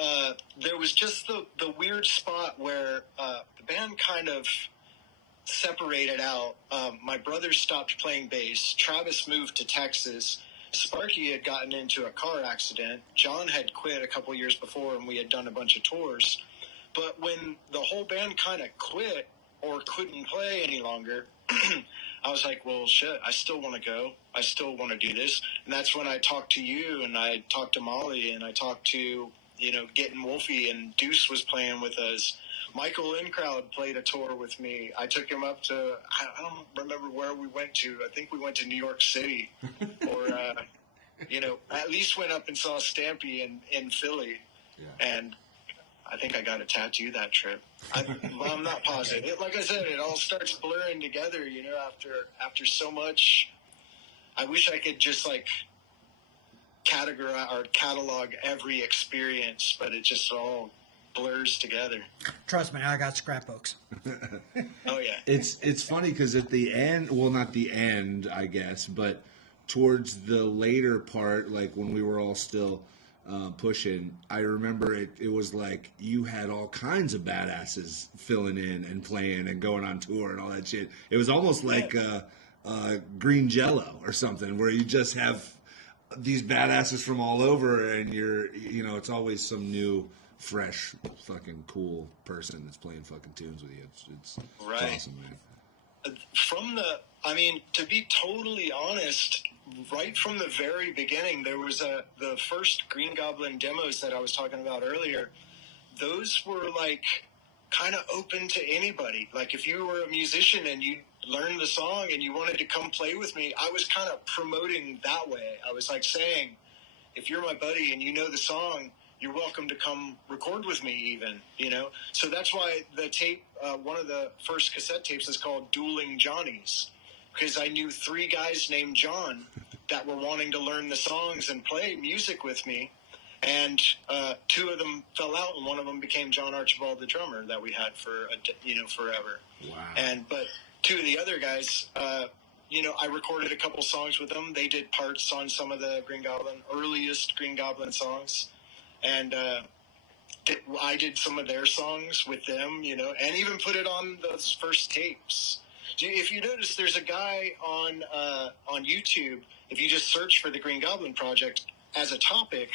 there was just the weird spot where the band kind of separated out. My brother stopped playing bass. Travis moved to Texas. Sparky had gotten into a car accident. John had quit a couple years before, and we had done a bunch of tours. But when the whole band kind of quit or couldn't play any longer, I was like, well, shit, I still want to go. I still want to do this. And that's when I talked to you, and I talked to Molly, and I talked to, Getting Wolfie, and Deuce was playing with us. Michael Incrowd played a tour with me. I took him up to, I don't remember where we went to. I think we went to New York City. Or, at least went up and saw Stampy in Philly. Yeah. And I think I got a tattoo that trip. I'm not positive. Like I said, it all starts blurring together, after so much. I wish I could just categorize or catalog every experience, but it just all blurs together. Trust me, I got scrapbooks. Oh yeah. It's funny because at the end, well, not the end, I guess, but towards the later part, like when we were all still pushing, I remember it was like you had all kinds of badasses filling in and playing and going on tour and all that shit. It was almost like Green Jello or something, where you just have these badasses from all over, and it's always some new, fresh, fucking cool person that's playing fucking tunes with you. It's Right. awesome, man. To be totally honest, right from the very beginning, there was the first Green Goblin demos that I was talking about earlier. Those were kind of open to anybody. Like if you were a musician and you learned the song and you wanted to come play with me, I was kind of promoting that way. I was saying, if you're my buddy and you know the song, you're welcome to come record with me even, So that's why the tape, one of the first cassette tapes is called Dueling Johnnies, because I knew 3 guys named John that were wanting to learn the songs and play music with me. And two of them fell out, and one of them became John Archibald, the drummer that we had for forever. Wow. But two of the other guys, I recorded a couple songs with them. They did parts on some of the earliest Green Goblin songs, and I did some of their songs with them, and even put it on those first tapes. If you notice, there's a guy on YouTube. If you just search for the Green Goblin Project as a topic,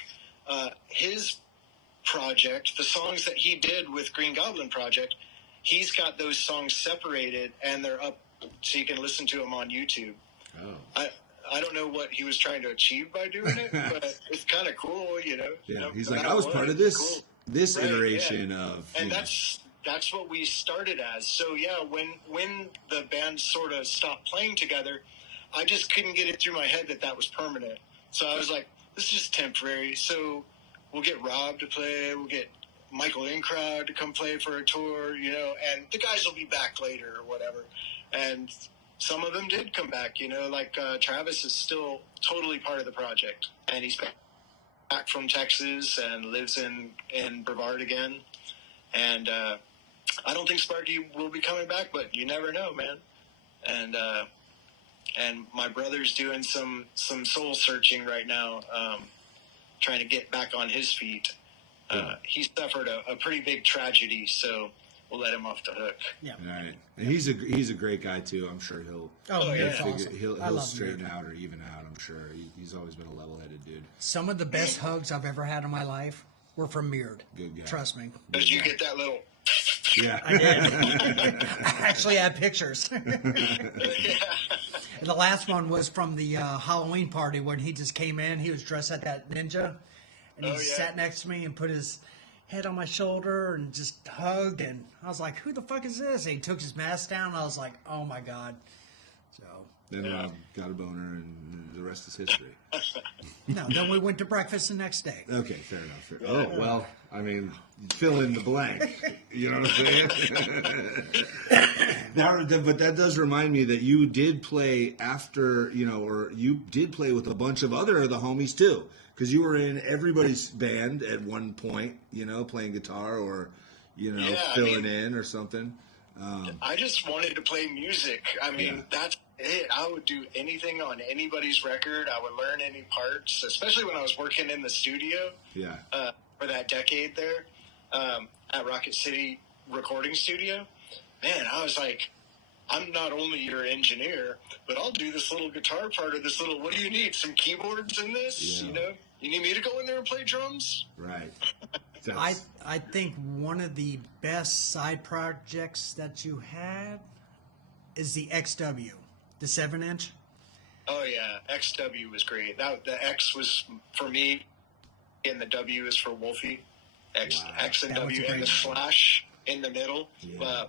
his project, the songs that he did with Green Goblin Project, he's got those songs separated, and they're up so you can listen to them on YouTube. Oh. I don't know what he was trying to achieve by doing it, but it's kind of cool, Yeah, he's like, I was part of this cool. this Right, iteration yeah. of... And that's what we started as. So, yeah, when the band sort of stopped playing together, I just couldn't get it through my head that was permanent. So I was like, this is just temporary. So we'll get Rob to play, we'll get Michael Incrowd to come play for a tour, and the guys will be back later or whatever. And some of them did come back, like Travis is still totally part of the project. And he's back from Texas and lives in Brevard again. And I don't think Sparky will be coming back, but you never know, man. And my brother's doing some soul searching right now, trying to get back on his feet. He suffered a pretty big tragedy, so we'll let him off the hook. Yeah. Right. And he's a great guy too. I'm sure he'll He's figure, awesome. he'll I love straighten Beard. out or even out. I'm sure he's always been a level-headed dude. Some of the best hugs I've ever had in my life were from Beard. Good guy. Trust me. Did you get that little... Yeah. I did. I actually have pictures. And the last one was from the Halloween party when he just came in. He was dressed like that ninja. And he sat next to me and put his head on my shoulder and just hugged. And I was like, who the fuck is this? And he took his mask down. And I was like, oh, my God. So. Then Rob got a boner, and the rest is history. No, then we went to breakfast the next day. Okay, fair enough. Oh, well, I mean, fill in the blank. You know what I'm saying? But that does remind me that you did play after, or you did play with a bunch of the homies too. Because you were in everybody's band at one point, playing guitar or, filling in or something. I just wanted to play music. I mean, that's it. I would do anything on anybody's record. I would learn any parts, especially when I was working in the studio. Yeah. For that decade there at Rocket City Recording Studio. Man, I was like, I'm not only your engineer, but I'll do this little guitar part of this little, what do you need? Some keyboards in this? Yeah. You need me to go in there and play drums? Right. I think one of the best side projects that you had is the XW, the 7-inch. Oh, yeah. XW was great. The X was for me, and the W is for Wolfie. X and That was W, a and the great one. slash in the middle. Yeah.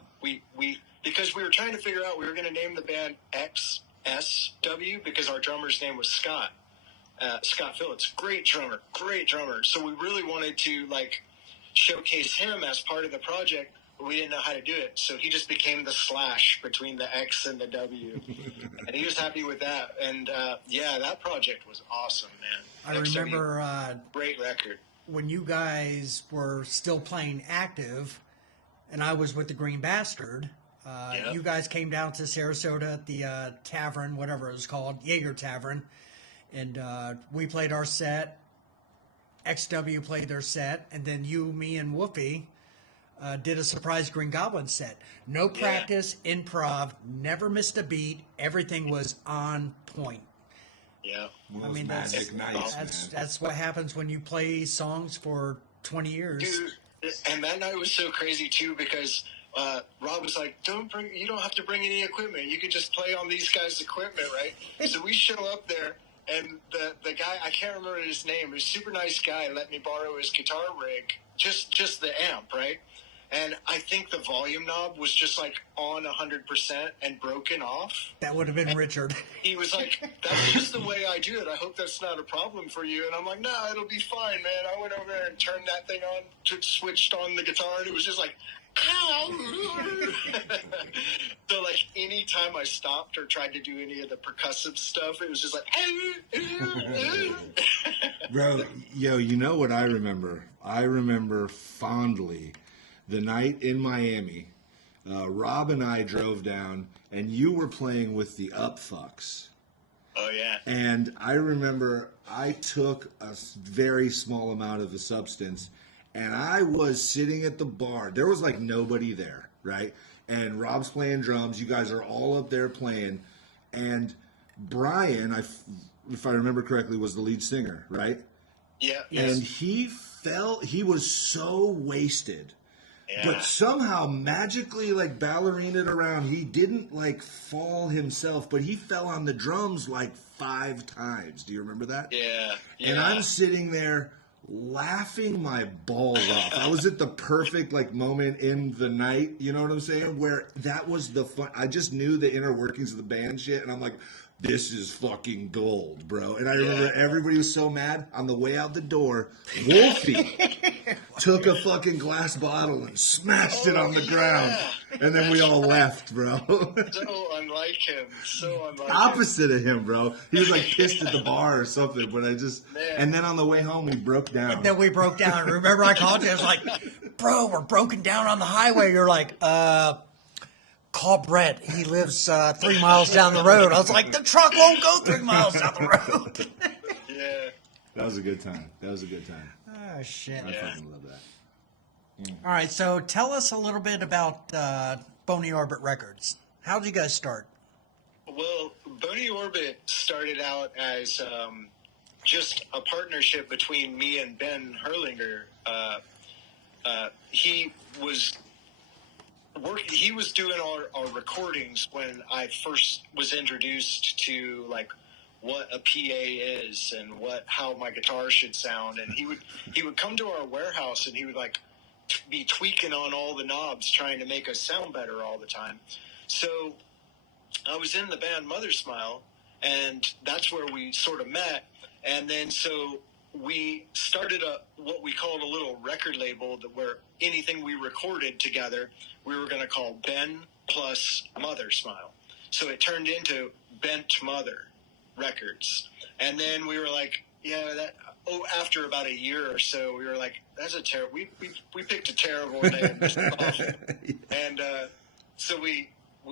Because we were trying to figure out, we were going to name the band XSW because our drummer's name was Scott. Scott Phillips, great drummer. So we really wanted to showcase him as part of the project, but we didn't know how to do it. So he just became the slash between the X and the W, and he was happy with that. And that project was awesome, man. I remember great record. when you guys were still playing active, and I was with the Green Bastard. You guys came down to Sarasota at the tavern, whatever it was called, Jaeger Tavern, and we played our set. XW played their set, and then you, me, and Whoopi did a surprise Green Goblin set. No practice, improv, never missed a beat. Everything was on point. Yeah. I mean, that's what happens when you play songs for 20 years. Dude, and that night was so crazy too because Rob was like, you don't have to bring any equipment. You could just play on these guys' equipment, right? So we show up there, and the guy, I can't remember his name, he was a super nice guy, let me borrow his guitar rig, just the amp, right? And I think the volume knob was just on 100% and broken off. That would have been Richard. He was like, that's just the way I do it. I hope that's not a problem for you. And I'm like, nah, it'll be fine, man. I went over there and turned that thing on, switched on the guitar, and it was just like, ow. So anytime I stopped or tried to do any of the percussive stuff, it was just like, Bro, yo, you know what I remember? I remember fondly the night in Miami. Rob and I drove down, and you were playing with the Upfucks. Oh yeah. And I remember I took a very small amount of the substance, and I was sitting at the bar. There was like nobody there, right? And Rob's playing drums. You guys are all up there playing. And Brian, if I remember correctly, was the lead singer, right? Yeah. And Yes. he was so wasted. Yeah. But somehow magically like ballerinaed around. He didn't like fall himself, but he fell on the drums like 5 times. Do you remember that? Yeah. And I'm sitting there laughing my balls off. I was at the perfect like moment in the night, you know what I'm saying? Where that was the fun. I just knew the inner workings of the band shit, and I'm like, this is fucking gold, bro. And I remember everybody was so mad. On the way out the door, Wolfie took a fucking glass bottle and smashed it on the ground. And then we all left, bro. So unlike him. So unlike Opposite of him, bro. He was like pissed at the bar or something, but and then on the way home, we broke down. Then we broke down. Remember I called you? I was like, bro, we're broken down on the highway. You're like, call Brett. He lives 3 miles down the road. I was like, the truck won't go 3 miles down the road. Yeah. That was a good time. Oh, shit. I fucking love that. All right, so tell us a little bit about Bony Orbit Records. How did you guys start? Well, Bony Orbit started out as just a partnership between me and Ben Herlinger. He was doing our recordings when I first was introduced to like what a PA is and how my guitar should sound, and he would come to our warehouse and he would like be tweaking on all the knobs trying to make us sound better all the time. So I was in the band Mother Smile, and that's where we sort of met. And then so we started what we called a little record label where anything we recorded together, we were going to call Ben plus Mother Smile. So it turned into Bent Mother Records. And then we were like, after about a year or so, we were like, that's a terrible, we picked a terrible name. And so we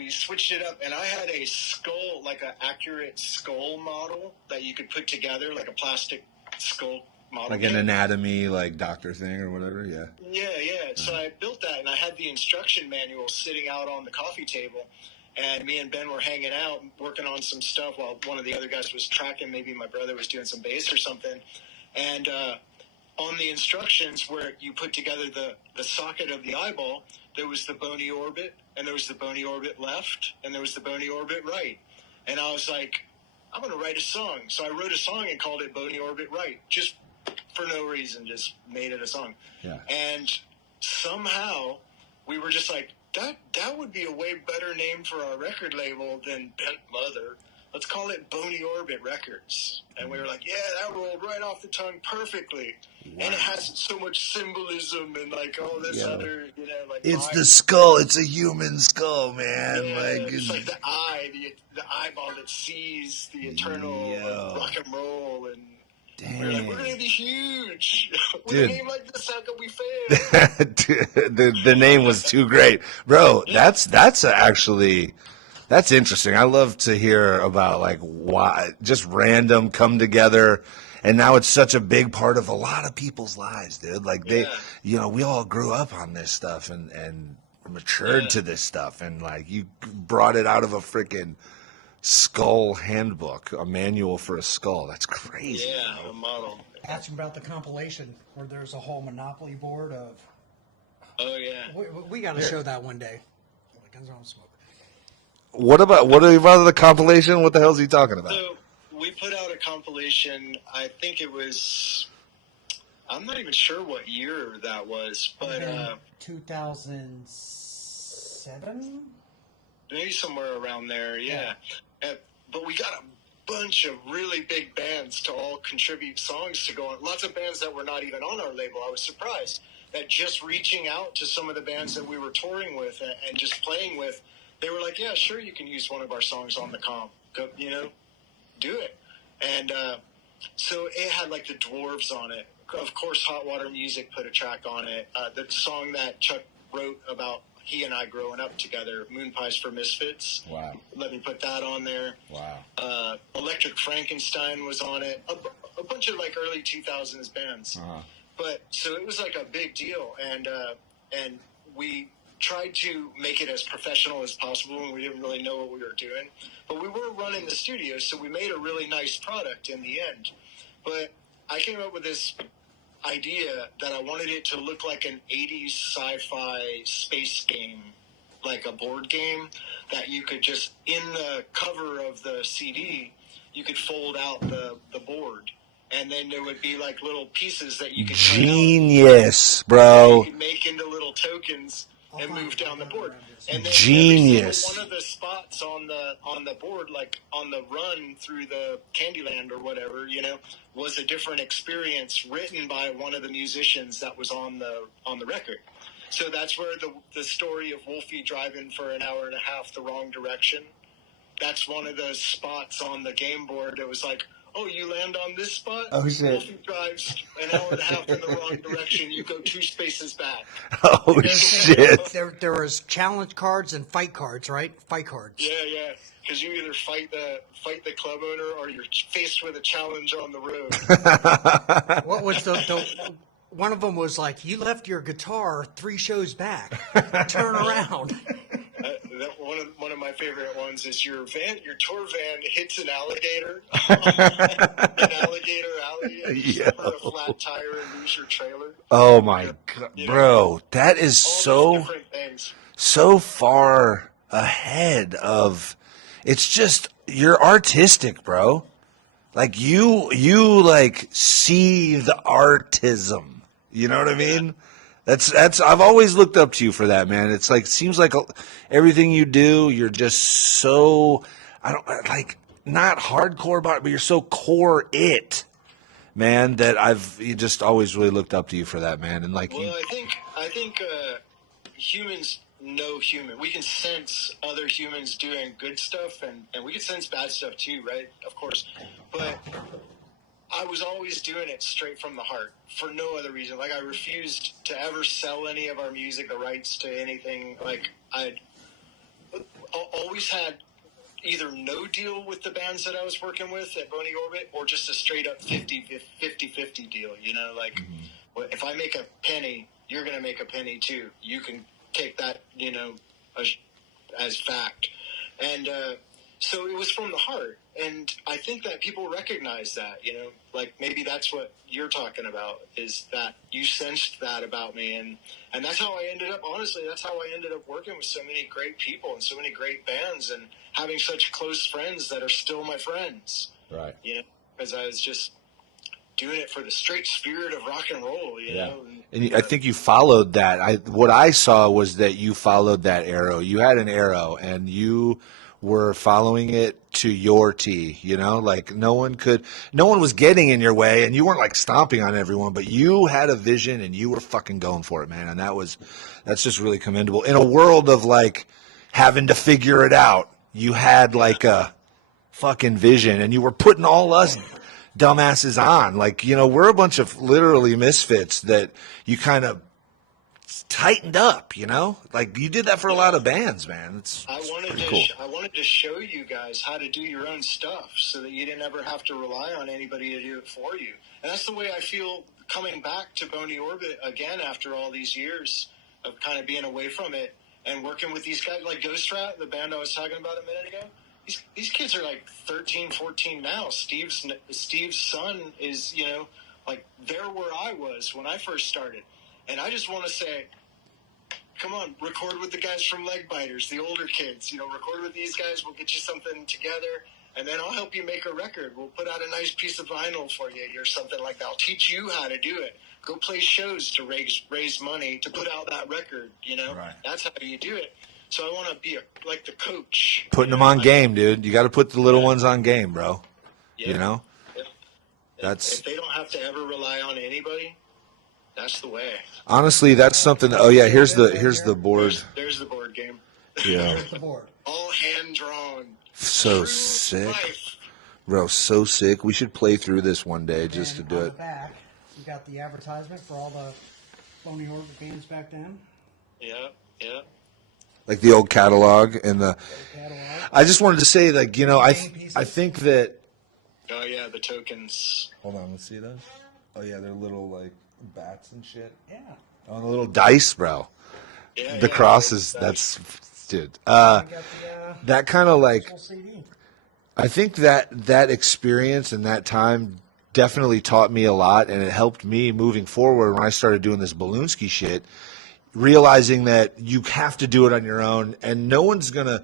switched it up, and I had a skull, like an accurate skull model that you could put together, like a plastic skull model. Like an anatomy, like doctor thing or whatever, yeah. Yeah. So I built that, and I had the instruction manual sitting out on the coffee table, and me and Ben were hanging out, working on some stuff while one of the other guys was tracking. Maybe my brother was doing some bass or something. And on the instructions where you put together the socket of the eyeball, there was the Bony Orbit, and there was the Bony Orbit left, and there was the Bony Orbit right. And I was like, I'm going to write a song. So I wrote a song and called it Bony Orbit Right, just for no reason, just made it a song. Yeah. And somehow we were just like, that would be a way better name for our record label than Bent Mother. Let's call it Bony Orbit Records. And we were like, yeah, that rolled right off the tongue perfectly. Wow. And it has so much symbolism and like all this other, like it's the skull. It's a human skull, man. Yeah, like it's like the eye, the eyeball that sees the eternal rock and roll. And we're like, we're gonna be huge. With a name like this, how could we fail? the name was too great, bro. That's actually. That's interesting. I love to hear about like why just random come together, and now it's such a big part of a lot of people's lives, dude. Like we all grew up on this stuff and matured to this stuff, and like you brought it out of a freaking skull handbook, a manual for a skull. That's crazy. Yeah, a model. Ask him about the compilation where there's a whole Monopoly board of. Oh yeah. We got to show that one day. Guns on smoke. What about the compilation? What the hell is he talking about? So we put out a compilation. I think it was. I'm not even sure what year that was, but 2007. Maybe somewhere around there. Yeah. But we got a bunch of really big bands to all contribute songs to go on. Lots of bands that were not even on our label. I was surprised that just reaching out to some of the bands that we were touring with and just playing with. They were like, yeah, sure, you can use one of our songs on the comp. Go, do it. And So it had like the Dwarves on it. Of course, Hot Water Music put a track on it. The song that Chuck wrote about he and I growing up together, Moon Pies for Misfits. Wow. Let me put that on there. Wow. Electric Frankenstein was on it. A bunch of like early 2000s bands. Uh-huh. But so it was like a big deal, and we tried to make it as professional as possible, and we didn't really know what we were doing. But we were running the studio, so we made a really nice product in the end. But I came up with this idea that I wanted it to look like an 80s sci-fi space game, like a board game that you could just, in the cover of the CD, you could fold out the board. And then there would be like little pieces that you could Genius, bro. you could make into little tokens and move down the board. And then Genius. every single one of the spots on the board, like on the run through the Candyland or whatever, was a different experience written by one of the musicians that was on the record. So that's where the story of Wolfie driving for an hour and a half the wrong direction. That's one of the spots on the game board. It was like, oh, you land on this spot? Oh, shit. Wolfie drives an hour and a half in the wrong direction. You go 2 spaces back. Oh, shit. There was challenge cards and fight cards, right? Fight cards. Yeah. Because you either fight the club owner or you're faced with a challenge on the road. What was the one of them was like, you left your guitar 3 shows back. Turn around. One of my favorite ones is your tour van hits an alligator, an alligator alley, and you put a flat tire and lose your trailer. Oh my God, bro, that is so far ahead of. It's just you're artistic, bro. Like you like see the artism. You know what I mean? That's. I've always looked up to you for that, man. It's like seems like everything you do, you're just so. I don't like not hardcore, but you're so core it, man. That you just always really looked up to you for that, man. And like, well, I think humans know human. We can sense other humans doing good stuff, and we can sense bad stuff too, right? Of course, but. I was always doing it straight from the heart for no other reason. Like I refused to ever sell any of our music, the rights to anything. Like I always had either no deal with the bands that I was working with at Bony Orbit or just a straight up 50-50 deal. Like if I make a penny, you're going to make a penny too. You can take that, as fact. And, so it was from the heart, and I think that people recognize that, like maybe that's what you're talking about, is that you sensed that about me, and that's how I ended up, honestly, that's how I ended up working with so many great people and so many great bands and having such close friends that are still my friends. Right. Because I was just doing it for the straight spirit of rock and roll, know. And I think you followed that. What I saw was that you followed that arrow. You had an arrow, and you were following it to your T, like no one was getting in your way, and you weren't like stomping on everyone, but you had a vision and you were fucking going for it, man. And that's just really commendable. In a world of like having to figure it out, you had like a fucking vision, and you were putting all us dumbasses on. Like, we're a bunch of literally misfits that you kind of tightened up, like you did that for a lot of bands, man. I wanted to show you guys how to do your own stuff so that you didn't ever have to rely on anybody to do it for you. And that's the way I feel coming back to Bony Orbit again after all these years of kind of being away from it and working with these guys like Ghost Rat, the band I was talking about a minute ago. These kids are like 13, 14 now. Steve's son is, like they're where I was when I first started. And I just want to say, come on, record with the guys from Leg Biters, the older kids. Record with these guys. We'll get you something together, and then I'll help you make a record. We'll put out a nice piece of vinyl for you or something like that. I'll teach you how to do it. Go play shows to raise money to put out that record. Right. That's how you do it. So I want to be like the coach. Putting them on game, dude. You got to put the little ones on game, bro. Yeah. If they don't have to ever rely on anybody. That's the way. Honestly, that's something. Oh yeah, here's the board. There's the board game. Yeah. There's the board. All hand drawn. So True sick. Life. Bro, so sick. We should play through this one day just to And do on it. the back, you got the advertisement for all the Phony Orbit bands back then. Yeah, yeah. Like the old catalog and the. Catalog. I just wanted to say, like, you know, I think that. Oh yeah, the tokens. Hold on, let's see those. Oh yeah, they're little like bats and shit. Yeah. Oh, the little dice, bro. Yeah, The yeah, crosses. dice. That's dude. We got the That kind of like. full CD. I think that experience and that time definitely taught me a lot, and it helped me moving forward when I started doing this balloon ski shit. Realizing that you have to do it on your own, and no one's gonna.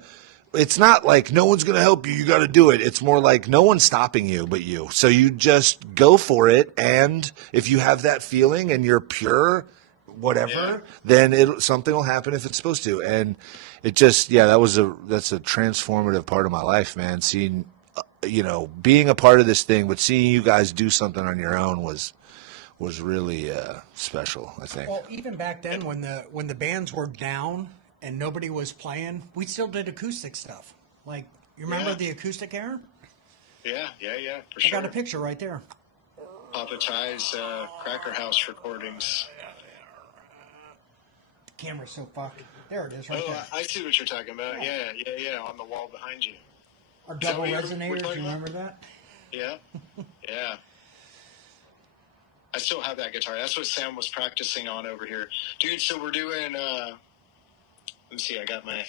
It's not like no one's gonna help you. You got to do it. It's more like no one's stopping you but you. So you just go for it, and if you have that feeling and you're pure, whatever, then something will happen if it's supposed to. And it just that's a transformative part of my life, man. Seeing, being a part of this thing, but seeing you guys do something on your own was really special, I think. Well, even back then, when the bands were down and nobody was playing, we still did acoustic stuff. Like, you remember the acoustic era? Yeah, for I sure. got a picture right there. Papa Ty's Cracker House recordings. The camera's so fucked. There it is, right Oh, there. I see what you're talking about. Yeah, on the wall behind you. Our Is that double what we're resonators, talking you about? remember that? Yeah, yeah. I still have that guitar. That's what Sam was practicing on over here, dude. So we're doing. Let me see. I got my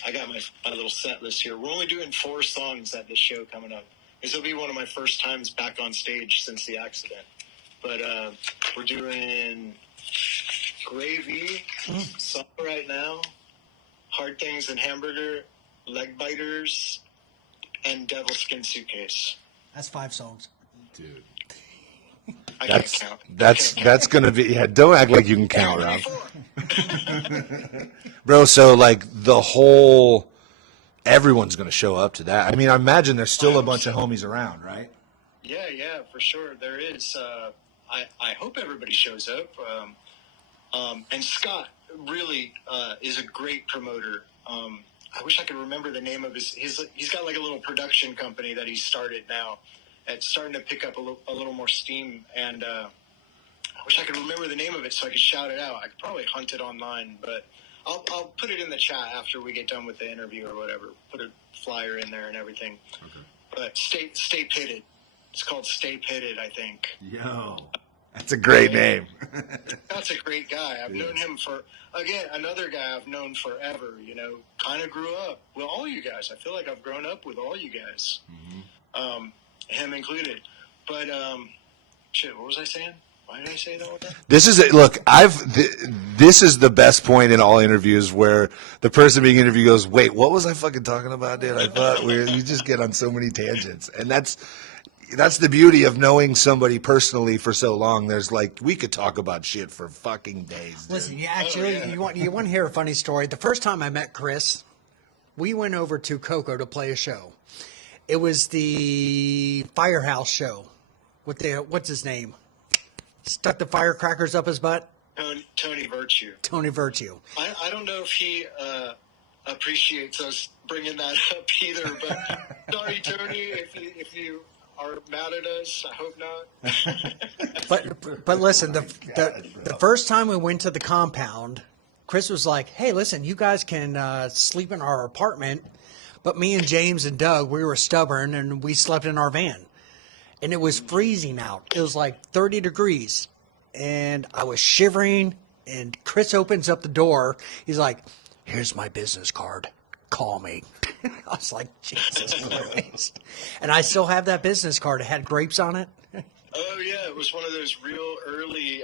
little set list here. We're only doing 4 songs at this show coming up. This will be one of my first times back on stage since the accident. But we're doing Gravy, Summer Right Now, Hard Things and Hamburger, Leg Biters, and Devil Skin Suitcase. That's 5 songs. Dude. I can't count. That's gonna be. Yeah, don't act like you can count, Rob. 34. Bro, so like everyone's gonna show up to that. I mean, I imagine there's still a bunch of homies around, right? Yeah, for sure. There is. I hope everybody shows up. And Scott really is a great promoter. I wish I could remember the name of he's got like a little production company that he's started now. It's starting to pick up a little more steam, and I wish I could remember the name of it so I could shout it out. I could probably hunt it online, but I'll put it in the chat after we get done with the interview or whatever. Put a flyer in there and everything. Okay. But stay pitted. It's called Stay Pitted, I think. Yo. That's a great name. That's a great guy. I've known him another guy I've known forever, kind of grew up with all you guys. I feel like I've grown up with all you guys, him included. But, what was I saying? Why did I say that? This is it. Look, this is the best point in all interviews where the person being interviewed goes, "Wait, what was I fucking talking about, dude? I thought you just get on so many tangents." And that's the beauty of knowing somebody personally for so long. There's we could talk about shit for fucking days. Dude. Listen, you want to hear a funny story? The first time I met Chris, we went over to Coco to play a show. It was the Firehouse show with what's his name? Stuck the firecrackers up his butt? Tony Virtue. Tony Virtue. I don't know if he appreciates us bringing that up either, but sorry, Tony, if you are mad at us, I hope not. But listen, the first time we went to the compound, Chris was like, "Hey, listen, you guys can sleep in our apartment," but me and James and Doug, we were stubborn and we slept in our van. And it was freezing out. It was like 30 degrees. And I was shivering. And Chris opens up the door. He's like, "Here's my business card. Call me." I was like, Jesus Christ. And I still have that business card. It had grapes on it. Oh, yeah. It was one of those real early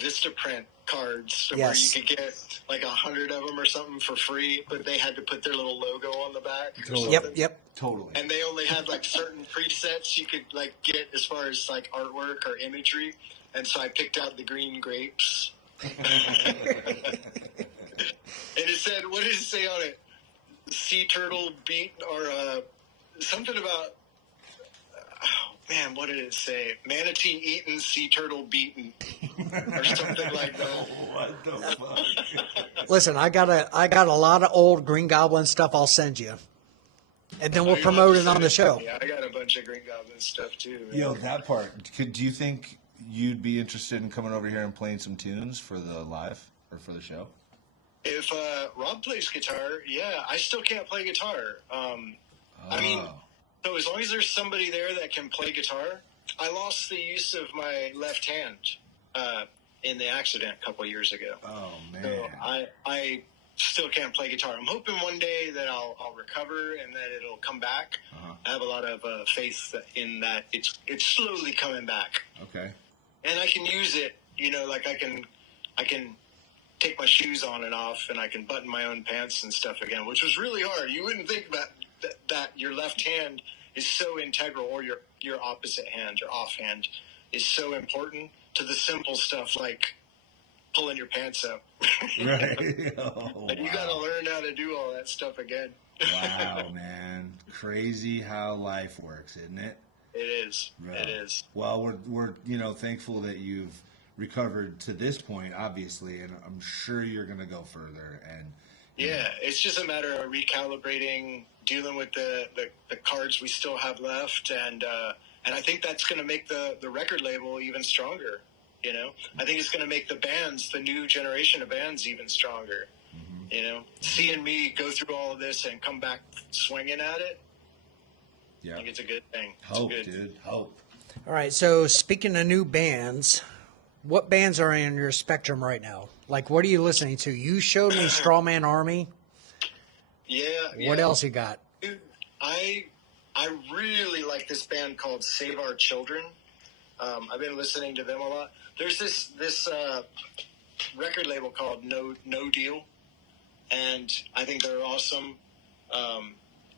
Vistaprint cards where Yes. you could get like 100 of them or something for free, but they had to put their little logo on the back. Or something. Yep. Totally. And they only had like certain presets you could get as far as like artwork or imagery. And so I picked out the green grapes. And it said, what did it say on it? Sea turtle beat or something about, oh man, what did it say? Manatee eaten, sea turtle beaten, or something like that. What the fuck? Listen, I got a lot of old Green Goblin stuff I'll send you. And then we'll promote it on the show. Yeah, I got a bunch of Green Goblin stuff too. Man. Yo, that part. Do you think you'd be interested in coming over here and playing some tunes for the live or for the show? If Rob plays guitar, yeah, I still can't play guitar. I mean, so as long as there's somebody there that can play guitar, I lost the use of my left hand in the accident a couple years ago. Oh man! So I still can't play guitar. I'm hoping one day that I'll recover and that it'll come back. I have a lot of faith in that it's slowly coming back. Okay. And I can use it, you know, like I can take my shoes on and off, and I can button my own pants and stuff again, which was really hard. You wouldn't think about that your left hand is so integral, or your opposite hand, your offhand, is so important to the simple stuff like pulling your pants up. Right. Oh, and you got to learn how to do all that stuff again. Wow, man. Crazy how life works, isn't it? It is. Bro. It is. Well, we're thankful that you've recovered to this point, obviously, and I'm sure you're going to go further. And yeah, it's just a matter of recalibrating, dealing with the cards we still have left, and I think that's going to make the record label even stronger. You know, I think it's going to make the bands, the new generation of bands, even stronger. Mm-hmm. You know, seeing me go through all of this and come back swinging at it, I think it's a good thing. Hope, dude. Hope. All right, so speaking of new bands, what bands are in your spectrum right now? Like, what are you listening to? You showed me Strawman Army. Yeah. What else you got? Dude, I really like this band called Save Our Children. I've been listening to them a lot. There's this record label called No Deal, and I think they're awesome.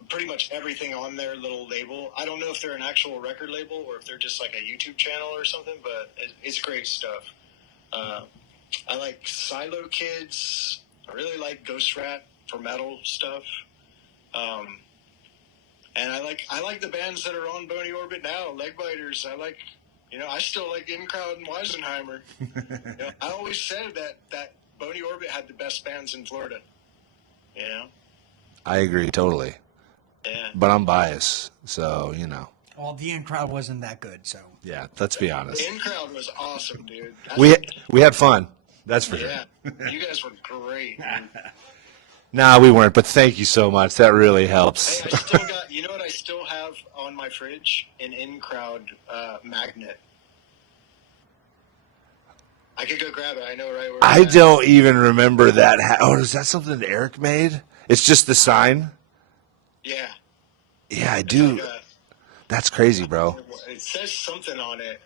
Pretty much everything on their little label. I don't know if they're an actual record label or if they're just like a YouTube channel or something, but it's great stuff. I like Silo Kids. I really like Ghost Rat for metal stuff. And I like the bands that are on Bony Orbit now. Leg Biters. I still like In Crowd and Weisenheimer. I always said that Bony Orbit had the best bands in Florida. You know? I agree totally. Yeah. But I'm biased, so, you know. Well, the in crowd wasn't that good, so. Yeah, let's be honest. In Crowd was awesome, dude. We had fun. That's for sure. Yeah. You guys were great. Nah, we weren't, but thank you so much. That really helps. Hey, I still got, you know what I still have on my fridge? An in-crowd magnet. I could go grab it. I know right where I don't even remember that. Is that something that Eric made? It's just the sign? Yeah. Yeah, I do. Like that's crazy, bro. it says something on it.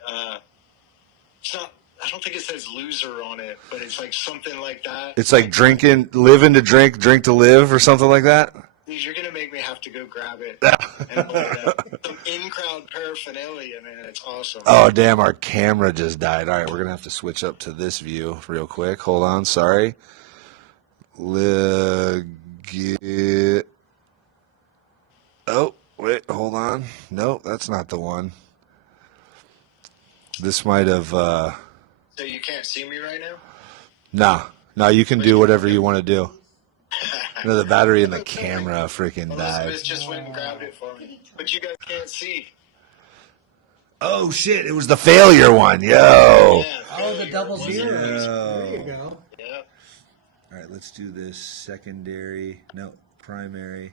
It's not, I don't think it says loser on it, but it's like something like that. It's like living to drink, drink to live, or something like that? Dude, you're going to make me have to go grab it. And pull it out. Some in-crowd paraphernalia, man. It's awesome. Oh, damn, our camera just died. All right, we're going to have to switch up to this view real quick. Hold on, sorry. Oh, wait, hold on. Nope, that's not the one. This might have... So you can't see me right now? Nah, you can do whatever you want to do. No, the battery in the camera freaking died. Elizabeth just went and grabbed it for me. But you guys can't see. Oh, shit, it was the failure one. Yo. Yeah, Oh, the double zeros. Yo. There you go. Yeah. All right, let's do this secondary. No, primary.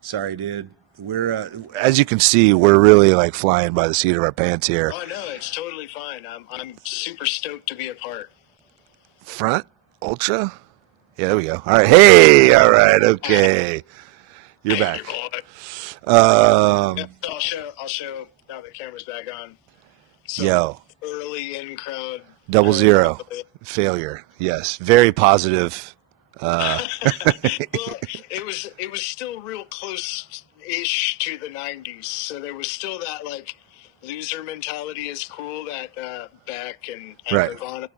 Sorry, dude. We're as you can see, we're really like flying by the seat of our pants here. Oh, no, it's totally fine. I'm super stoked to be a part. Front ultra. Yeah, there we go. All right. Hey. All right. Okay. You're back. I'll show now the camera's back on. So Yo. early in crowd. 00 failure. Yes. Very positive. Well, it was still real close-ish to the 90s, so there was still that like loser mentality is cool that Beck and Right. Nirvana.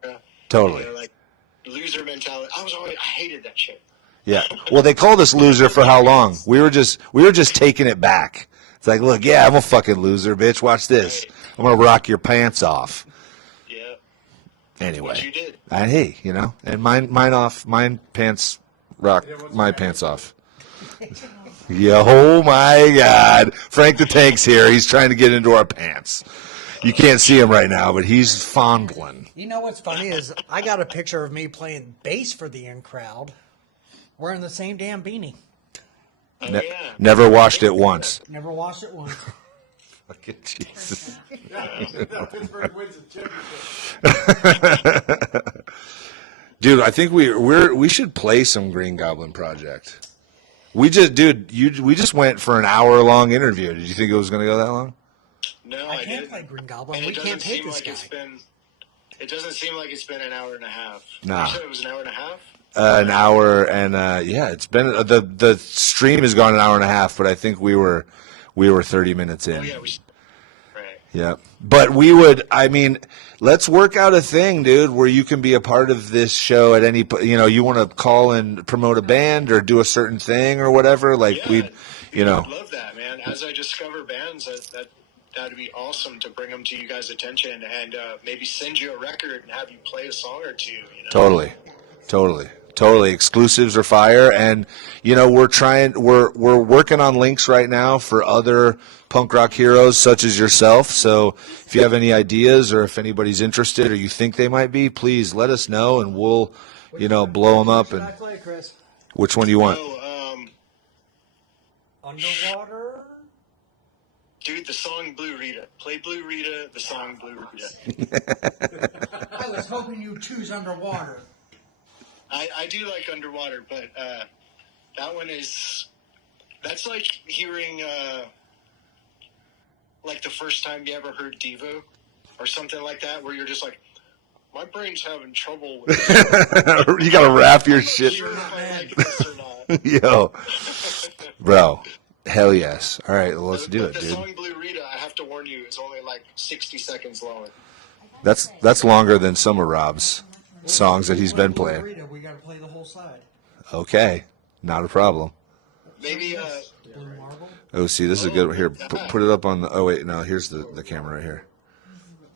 Totally. You know, like loser mentality. I hated that shit. Yeah. Well, they called us loser for how long? We were just taking it back. It's like, look, yeah, I'm a fucking loser, bitch. Watch this. Right. I'm gonna rock your pants off. Yeah. Anyway. What you did. Hey, you know, and mine pants rock my pants off. Yeah, oh my God. Frank the Tank's here. He's trying to get into our pants. You can't see him right now, but he's fondling. You know what's funny is I got a picture of me playing bass for the in crowd wearing the same damn beanie. Oh, yeah. Never washed it once. Never washed it once. Fucking Jesus. Pittsburgh wins the championship. Dude, I think we should play some Green Goblin Project. We just went for an hour-long interview. Did you think it was going to go that long? No, I I can't didn't. play Green Goblin. And We it can't doesn't take seem this like guy. it's been. It doesn't seem like it's been an hour and a half. Nah. You said it was an hour and a half. An hour and yeah, it's been the stream has gone an hour and a half, but I think we were 30 minutes in. Oh yeah, right. Yeah. But let's work out a thing, dude, where you can be a part of this show at any, you want to call and promote a band or do a certain thing or whatever. Like Yeah, I'd love that, man. As I discover bands, that'd be awesome to bring them to you guys' attention and maybe send you a record and have you play a song or two. Totally. Exclusives are fire, and we're working on links right now for other punk rock heroes such as yourself. So if you have any ideas or if anybody's interested or you think they might be, please let us know and we'll blow them up. And I play, Chris? which one do you want? Underwater? Dude, the song Blue Rita. Play Blue Rita, the song Blue Rita. I was hoping you'd choose Underwater. I do like Underwater, but that one that's like hearing like the first time you ever heard Devo or something like that, where you're just like, my brain's having trouble with this. You gotta wrap your I'm not shit. sure if I like this or not. Yo, bro, hell yes. All right, well, let's do it, The dude. song Blue Rita, I have to warn you, is only like 60 seconds long. That's longer than some of Rob's songs that he's been playing. We got to play the whole side. Okay, not a problem. Maybe Blue Marble? Oh, see, this is a good one. Here, put it up on the. Oh wait, no, here's the camera right here.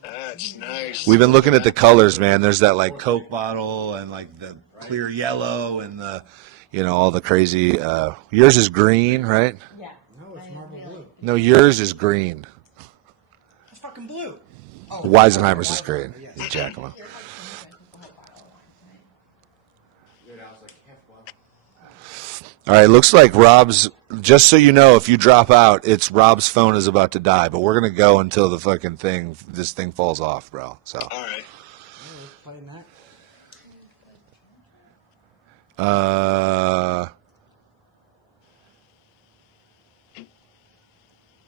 that's nice. We've been looking at the colors, man. There's that like Coke bottle and like the clear yellow and the, all the crazy. Yours is green, right? Yeah. No, it's marble blue. No, yours is green. It's fucking blue. Oh, Weisenheimer's is green. Jacqueline. All right, looks like Rob's, just so you know, if you drop out, it's Rob's phone is about to die, but we're going to go until the fucking this thing falls off, bro. So. All right. Playing that.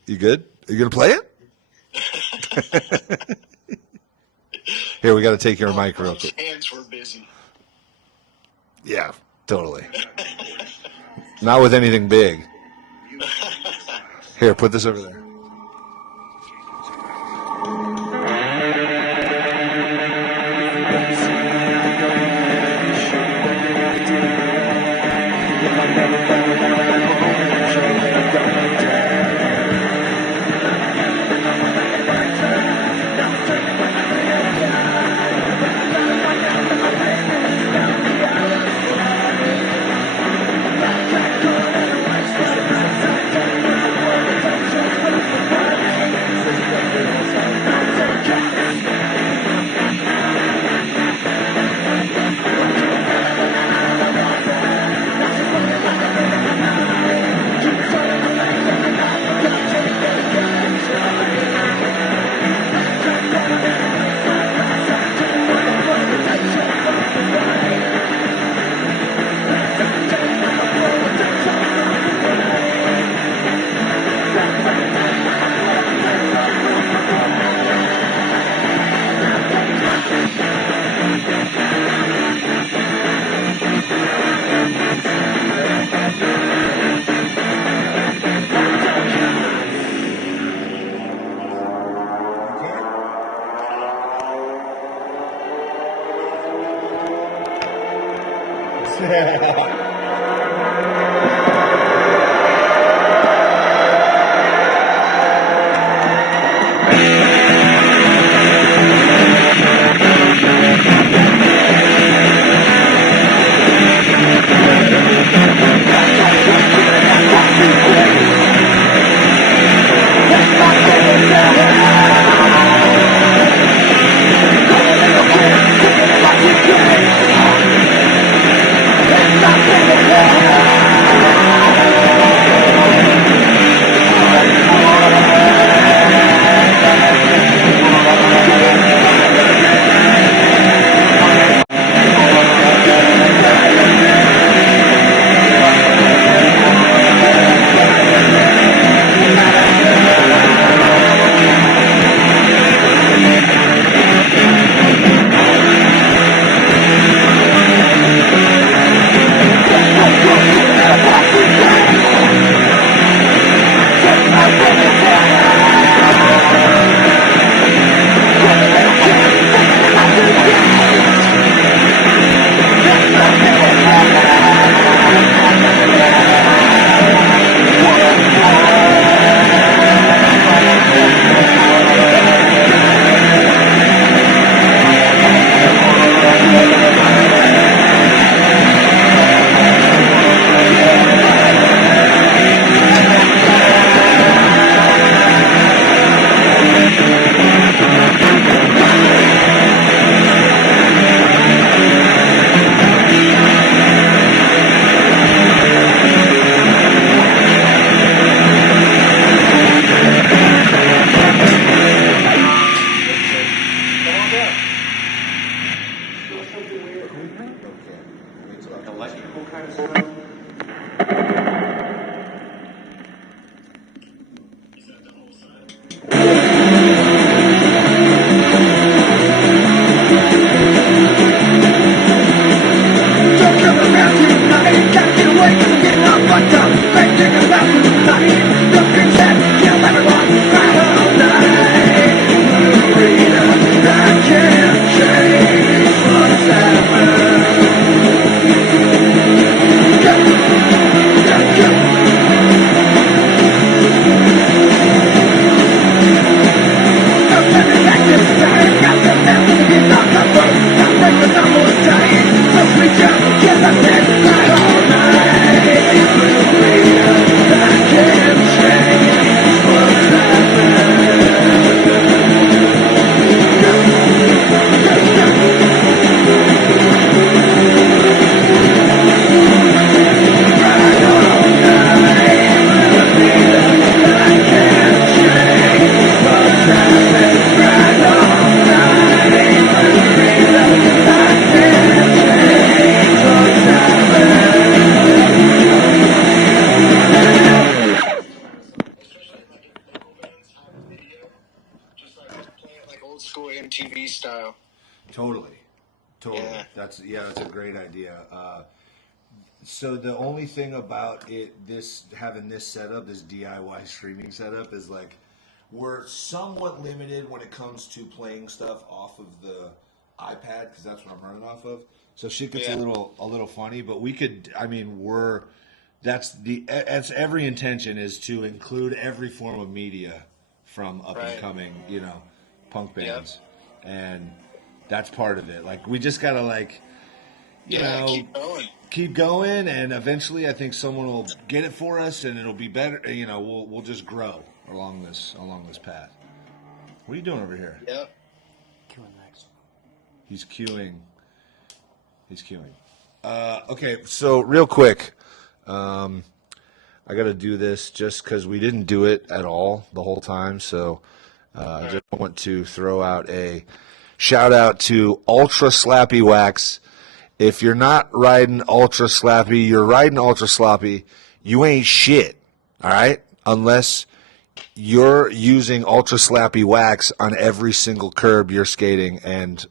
You good? Are you going to play it? Here, we got to take your mic real quick. Hands were busy. Yeah, totally. Not with anything big. Here, put this over there. Electrical kind of stuff. Old school MTV style. Totally. Yeah. That's a great idea. So the only thing about having this setup, this DIY streaming setup, is like we're somewhat limited when it comes to playing stuff off of the iPad because that's what I'm running off of. So shit gets a little funny, but we could. I mean, that's every intention is to include every form of media from up and coming, punk bands, and that's part of it. Like we just gotta keep going, and eventually I think someone will get it for us, and it'll be better. We'll just grow along this path. What are you doing over here? Yeah. He's queuing. Okay, so real quick, I got to do this just because we didn't do it at all the whole time. So I just want to throw out a shout out to Ultra Slappy Wax. If you're not riding Ultra Slappy, you're riding Ultra Sloppy. You ain't shit, all right? Unless you're using Ultra Slappy Wax on every single curb you're skating and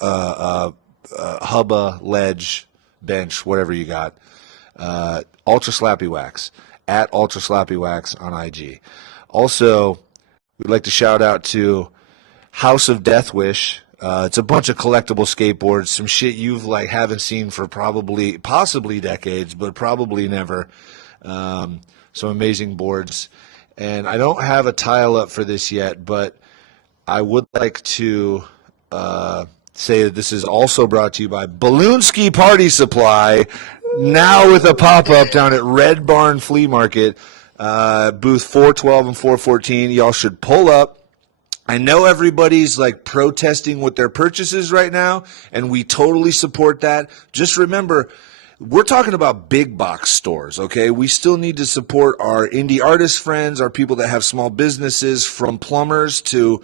hubba, ledge, bench, whatever you got. Ultra Slappy Wax, at Ultra Slappy Wax on IG. Also, we'd like to shout out to House of Death Wish. It's a bunch of collectible skateboards, some shit you've haven't seen for possibly decades, but probably never. Some amazing boards. And I don't have a tile up for this yet, but I would like to say that this is also brought to you by Balloon Ski Party Supply, now with a pop-up down at Red Barn Flea Market, booth 412 and 414. Y'all should pull up. I know everybody's protesting with their purchases right now, and we totally support that. Just remember, we're talking about big box stores, okay? We still need to support our indie artist friends, our people that have small businesses, from plumbers to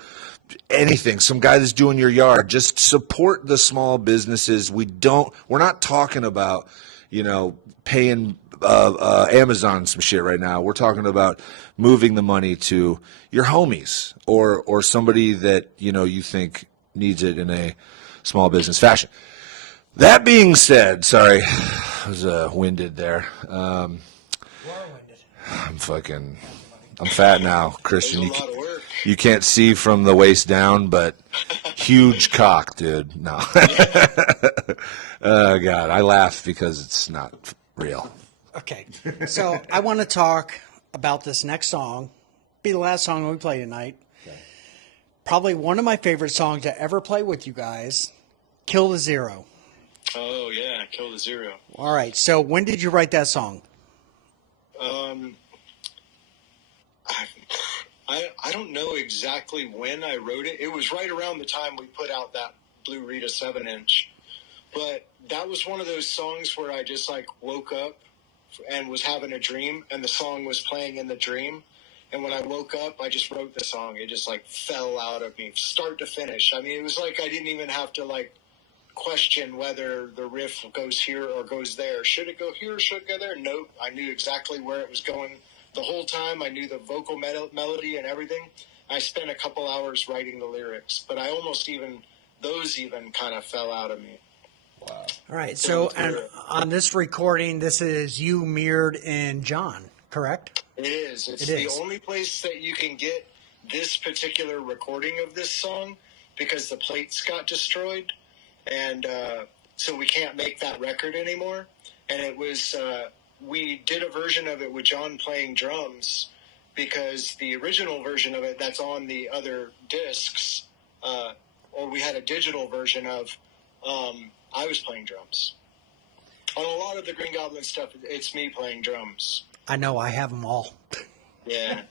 anything, some guy that's doing your yard. Just support the small businesses. We're not talking about, paying Amazon some shit right now. We're talking about moving the money to your homies or somebody that you think needs it in a small business fashion. That being said, sorry, I was winded there. I'm fat now, Christian. You can't see from the waist down, but huge cock, dude. No. Oh, God, I laugh because it's not real. Okay, so I want to talk about this next song. Be the last song we play tonight. Okay. Probably one of my favorite songs to ever play with you guys, Kill the Zero. Oh, yeah, Kill the Zero. All right, so when did you write that song? I don't know exactly when I wrote it. It was right around the time we put out that Blue Rita 7-inch. But that was one of those songs where I just woke up and was having a dream, and the song was playing in the dream. And when I woke up, I just wrote the song. It just like fell out of me, start to finish. I mean, it was like I didn't even have to like question whether the riff goes here or goes there. Should it go here or should it go there? Nope. I knew exactly where it was going the whole time. I knew the vocal melody and everything. I spent a couple hours writing the lyrics, but I almost those kind of fell out of me. Wow. All right. So and on this recording, this is you, Mirrored, and John, correct? It is. It's the only place that you can get this particular recording of this song because the plates got destroyed. And so we can't make that record anymore. And it was, we did a version of it with John playing drums because the original version of it that's on the other discs, or we had a digital version of, I was playing drums. On a lot of the Green Goblin stuff, it's me playing drums. I know, I have them all. Yeah.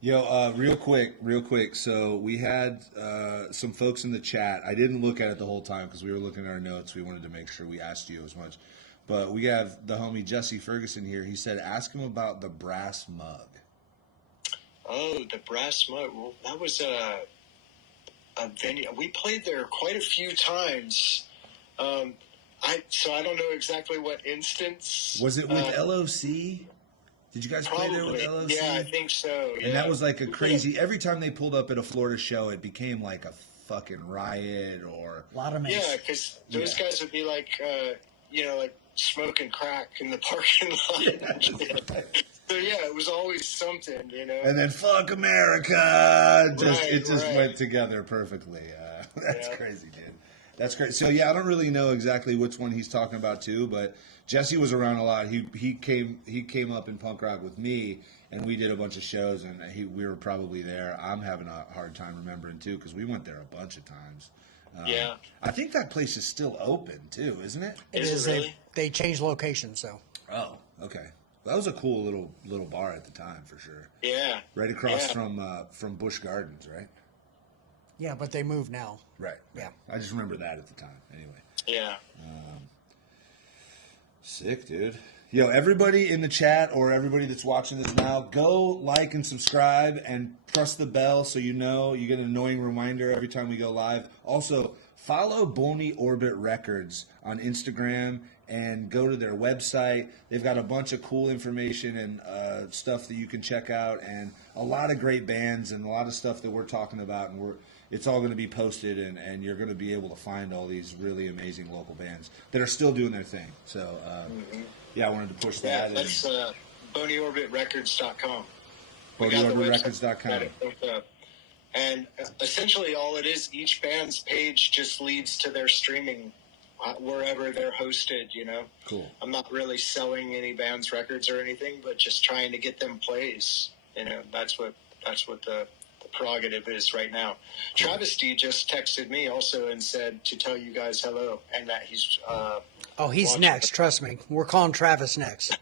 Yo, real quick. So we had some folks in the chat. I didn't look at it the whole time because we were looking at our notes. We wanted to make sure we asked you as much. But we have the homie Jesse Ferguson here. He said, ask him about the brass mug. Oh, the brass mug. Well, that was a venue. We played there quite a few times. So I don't know exactly what instance. Was it with LOC? Did you guys play there with LOC? Yeah, I think so. Yeah. And that was like a crazy. Every time they pulled up at a Florida show, it became like a fucking riot or a lot of mace. Yeah, because those guys would be like, like smoking crack in the parking lot. Yeah. So yeah, it was always something, And then fuck America. It just went together perfectly. That's crazy, dude. That's great. So yeah, I don't really know exactly which one he's talking about too, but Jesse was around a lot. He came up in punk rock with me, and we did a bunch of shows, and we were probably there. I'm having a hard time remembering too because we went there a bunch of times. Yeah, I think that place is still open too, isn't it? It is. Really? They changed locations, so. Oh, okay. That was a cool little bar at the time for sure. Yeah. Right across from Busch Gardens, right? Yeah, but they moved now. Right. Yeah. I just remember that at the time. Anyway. Yeah. Sick, dude. Yo, everybody in the chat or everybody that's watching this now, go like and subscribe and press the bell so you get an annoying reminder every time we go live. Also, follow Bony Orbit Records on Instagram and go to their website. They've got a bunch of cool information and stuff that you can check out, and a lot of great bands and a lot of stuff that we're talking about, and it's all going to be posted, and you're going to be able to find all these really amazing local bands that are still doing their thing. So, I wanted to push that. Yeah, that's BonyOrbitRecords.com. BonyOrbitRecords.com. And essentially all it is, each band's page just leads to their streaming wherever they're hosted, Cool. I'm not really selling any band's records or anything, but just trying to get them plays. That's what the prerogative is right now. Travis D just texted me also and said to tell you guys hello and that he's he's next. Trust me, we're calling Travis next.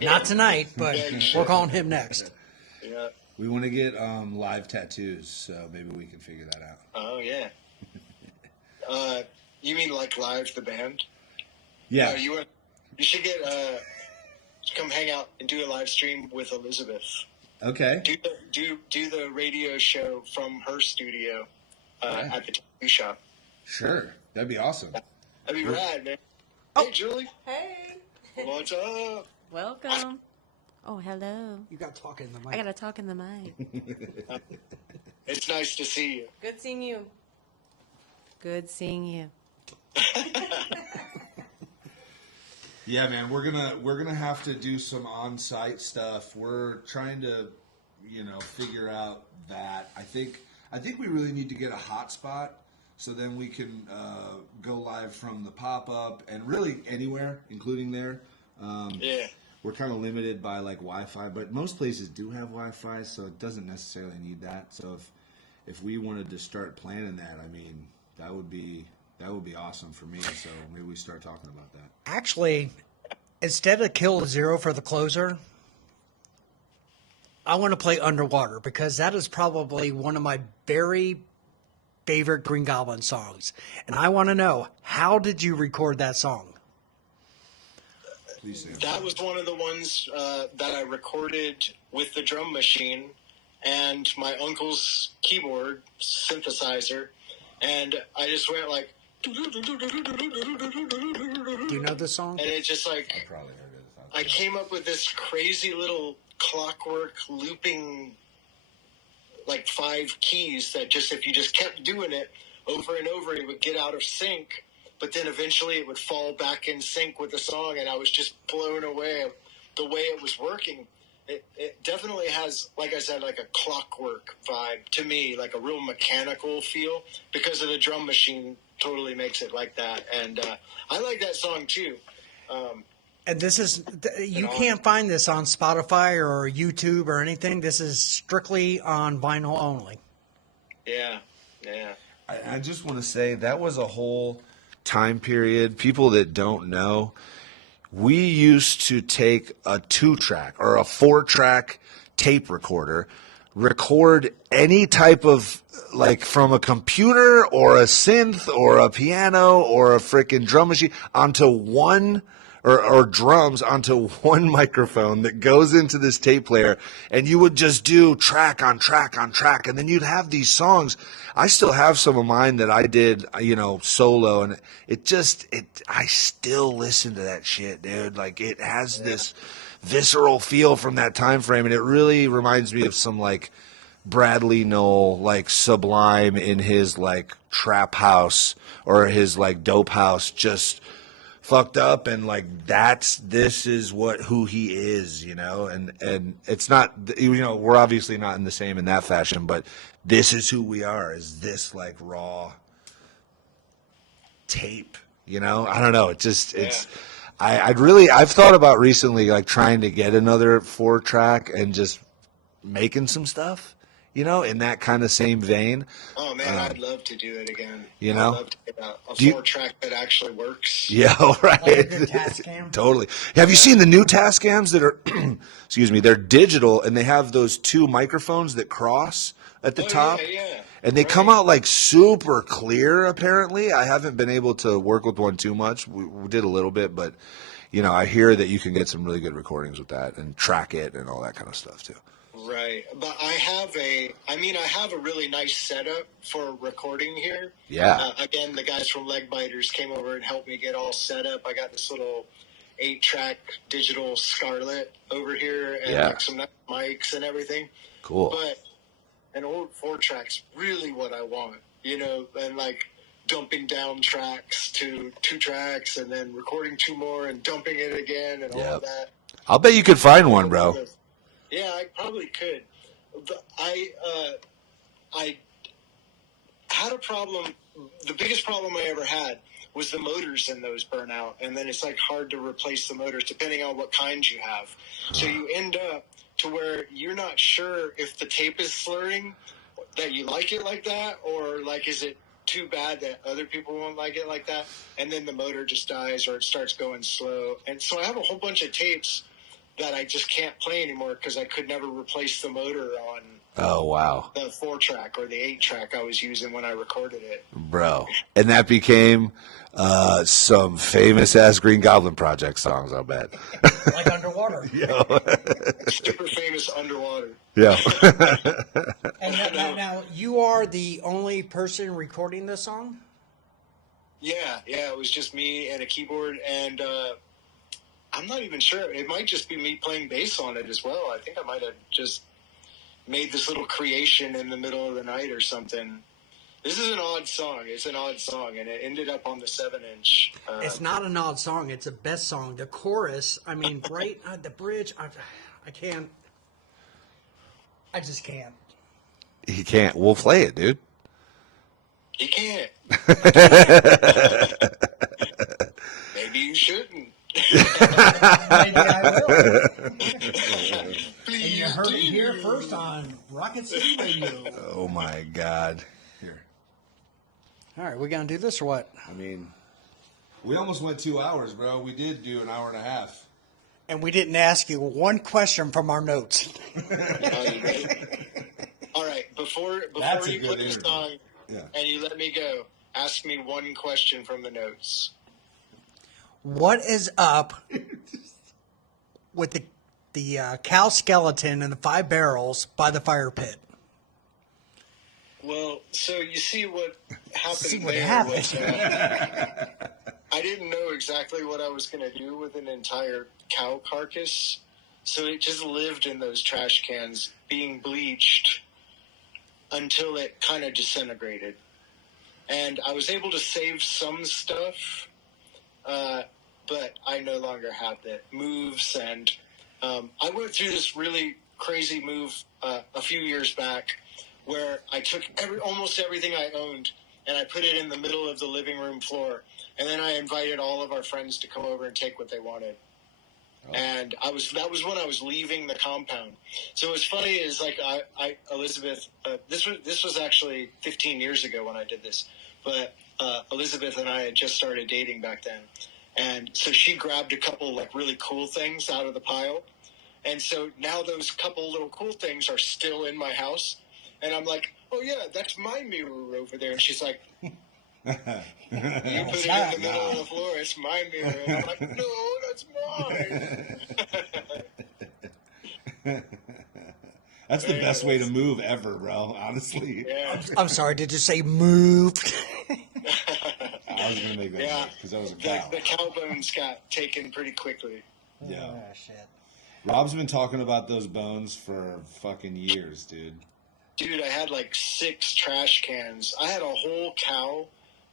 Not tonight, but we're calling him next. Yeah. We want to get live tattoos, so maybe we can figure that out. Oh yeah. You mean like live the band? Yeah. No, you should get come hang out and do a live stream with Elizabeth. Okay. Do the radio show from her studio at the tattoo shop. Sure, that'd be awesome. That'd be rad, man. Hey, Julie. Hey. What's up? Welcome. Oh, hello. You got to talk in the mic. I got to talk in the mic. It's nice to see you. Good seeing you. Good seeing you. Yeah, man, we're gonna have to do some on-site stuff. We're trying to, figure out that. I think we really need to get a hotspot so then we can go live from the pop-up and really anywhere, including there. Yeah. We're kind of limited by like Wi-Fi, but most places do have Wi-Fi, so it doesn't necessarily need that. So if we wanted to start planning that, I mean, that would be awesome for me. So maybe we start talking about that. Actually, instead of Kill Zero for the closer, I want to play Underwater because that is probably one of my very favorite Green Goblin songs. And I want to know, how did you record that song? Please, Sam. That was one of the ones that I recorded with the drum machine and my uncle's keyboard synthesizer, and I just went like. Do you know this song? And it's just like I probably heard it. I came up with this crazy little clockwork looping, like 5 keys that just if you just kept doing it over and over, it would get out of sync. But then eventually it would fall back in sync with the song, and I was just blown away the way it was working. It definitely has, like I said, like a clockwork vibe to me, like a real mechanical feel, because of the drum machine totally makes it like that. And I like that song too. And this is, you can't find this on Spotify or YouTube or anything. This is strictly on vinyl only. Yeah. I just want to say that was a whole time period. People that don't know, we used to take a 2-track or a 4-track tape recorder, record any type of, like, from a computer or a synth or a piano or a freaking drum machine onto one or drums onto one microphone that goes into this tape player, and you would just do track on track on track, and then you'd have these songs. I still have some of mine that I did, solo, and I still listen to that shit, dude. Like, it has this visceral feel from that time frame, and it really reminds me of some, like, Bradley Noel, like, Sublime in his, like, trap house or his, like, dope house, just fucked up, and like this is who he is, and it's not, we're obviously not in the same in that fashion, but this is who we are, is this like raw tape, I don't know, I've thought about recently like trying to get another 4-track and just making some stuff, in that kind of same vein. Oh man, I'd love to do it again. I'd love to get a 4-track that actually works. Yeah, right. Like your Tascam? Totally. Have you seen the new Tascams that are, excuse me, they're digital, and they have those 2 microphones that cross at the top? Yeah. And they come out like super clear, apparently. I haven't been able to work with one too much. We did a little bit, but, I hear that you can get some really good recordings with that and track it and all that kind of stuff too. Right, but I have a really nice setup for recording here. Yeah. Again, the guys from Leg Biters came over and helped me get all set up. I got this little 8-track digital Scarlett over here, and like some nice mics and everything. Cool. But an old 4-track's really what I want, and like dumping down tracks to 2 tracks and then recording 2 more and dumping it again and all of that. I'll bet you could find one, bro. Yeah, I probably could. But I had a problem. The biggest problem I ever had was the motors in those burn out, and then it's like hard to replace the motors depending on what kinds you have. So you end up to where you're not sure if the tape is slurring, that you like it like that, or like is it too bad that other people won't like it like that, and then the motor just dies or it starts going slow. And so I have a whole bunch of tapes that I just can't play anymore because I could never replace the motor on the 4-track or the 8-track I was using when I recorded it. Bro. And that became some famous ass Green Goblin Project songs, I'll bet. Like Underwater. Yeah. Super famous Underwater. Yeah. And now you are the only person recording this song? Yeah, it was just me and a keyboard, and I'm not even sure. It might just be me playing bass on it as well. I think I might have just made this little creation in the middle of the night or something. This is an odd song. It's an odd song, and it ended up on the 7-inch. It's not an odd song. It's a best song. The chorus, right? The bridge, I can't. I just can't. He can't. We'll play it, dude. He can't. Maybe you shouldn't. Maybe I will. Please, And you heard it here first on Rocket City Radio. Oh my God. Here. All right, we gonna do this or what? We almost went 2 hours, bro. We did do an hour and a half. And we didn't ask you one question from our notes. All right, before That's a you good play the interview. song Yeah. and you let me go, ask me one question from the notes. What is up with the the cow skeleton and the 5 barrels by the fire pit. Well, so you see what happened See what there happened. was I didn't know exactly what I was going to do with an entire cow carcass, so it just lived in those trash cans being bleached until it kind of disintegrated. And I was able to save some stuff, but I no longer have the moves. And I went through this really crazy move a few years back where I took almost everything I owned and I put it in the middle of the living room floor. And then I invited all of our friends to come over and take what they wanted. Oh. And that was when I was leaving the compound. So what's funny is like Elizabeth, this was actually 15 years ago when I did this, but Elizabeth and I had just started dating back then. And so she grabbed a couple like really cool things out of the pile. And so now those couple little cool things are still in my house. And I'm like, oh yeah, that's my mirror over there. And she's like, you put it in the middle of the floor, it's my mirror. And I'm like, no, that's mine. That's the best way to move ever, bro, honestly. Yeah. I'm sorry, did you say moved? I was going to make that because that was a cow. The cow bones got taken pretty quickly. Yeah. Oh, shit. Rob's been talking about those bones for fucking years, dude. Dude, I had like 6 trash cans. I had a whole cow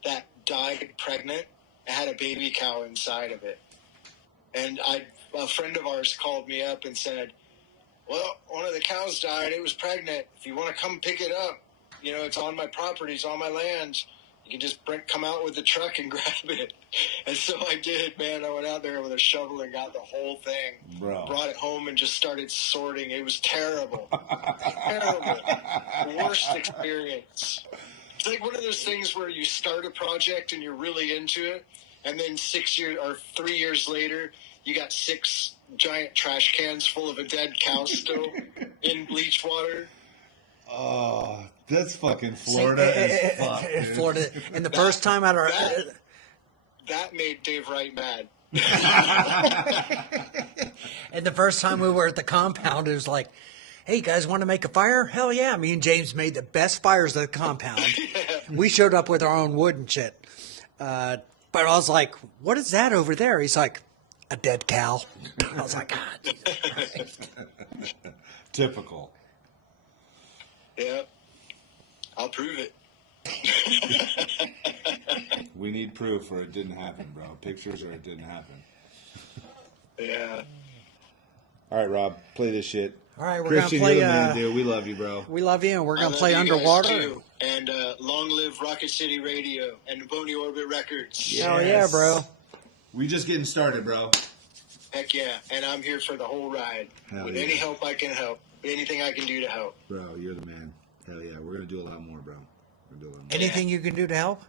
that died pregnant. It had a baby cow inside of it. And a friend of ours called me up and said, well, one of the cows died. It was pregnant. If you want to come pick it up, it's on my property. It's on my land. You can just come out with the truck and grab it. And so I did, man. I went out there with a shovel and got the whole thing. Bro. Brought it home and just started sorting. It was terrible. Terrible. Worst experience. It's like one of those things where you start a project and you're really into it, and then 6 years or 3 years later, you got 6 giant trash cans full of a dead cow still in bleach water. Oh, that's fucking Florida as fuck, dude. Florida. And the first time at our... That made Dave Wright mad. And the first time we were at the compound, it was like, hey, you guys want to make a fire? Hell yeah. Me and James made the best fires at the compound. Yeah. We showed up with our own wood and shit. But I was like, what is that over there? He's like, a dead cow. I was like, God, Jesus Christ. Typical. Yeah. I'll prove it. We need proof or it didn't happen, bro. Pictures or it didn't happen. Yeah. All right, Rob, play this shit. All right, we're Christian, going to you're the play... man, dude. We love you, bro. We love you, and we're going to play you guys Underwater. too. And long live Rocket City Radio and Boney Orbit Records. Yes. Hell yeah, bro. We just getting started, bro. Heck yeah. And I'm here for the whole ride. Hell With yeah. any help I can help. Anything I can do to help. Bro, you're the man. Hell yeah. We're going to do a lot more, bro. We're gonna do a lot more. Anything you can do to help?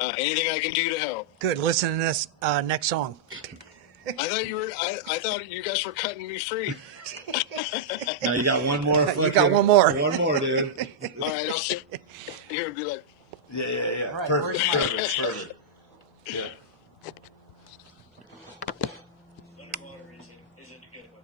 Anything I can do to help. Good. Listen to this next song. I thought you guys were cutting me free. Now you got one more. You got one more. One more, dude. All right, I'll sit here and be like, Yeah. Right, Perfect. where's Perfect. Yeah. underwater isn't a good one.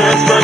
That's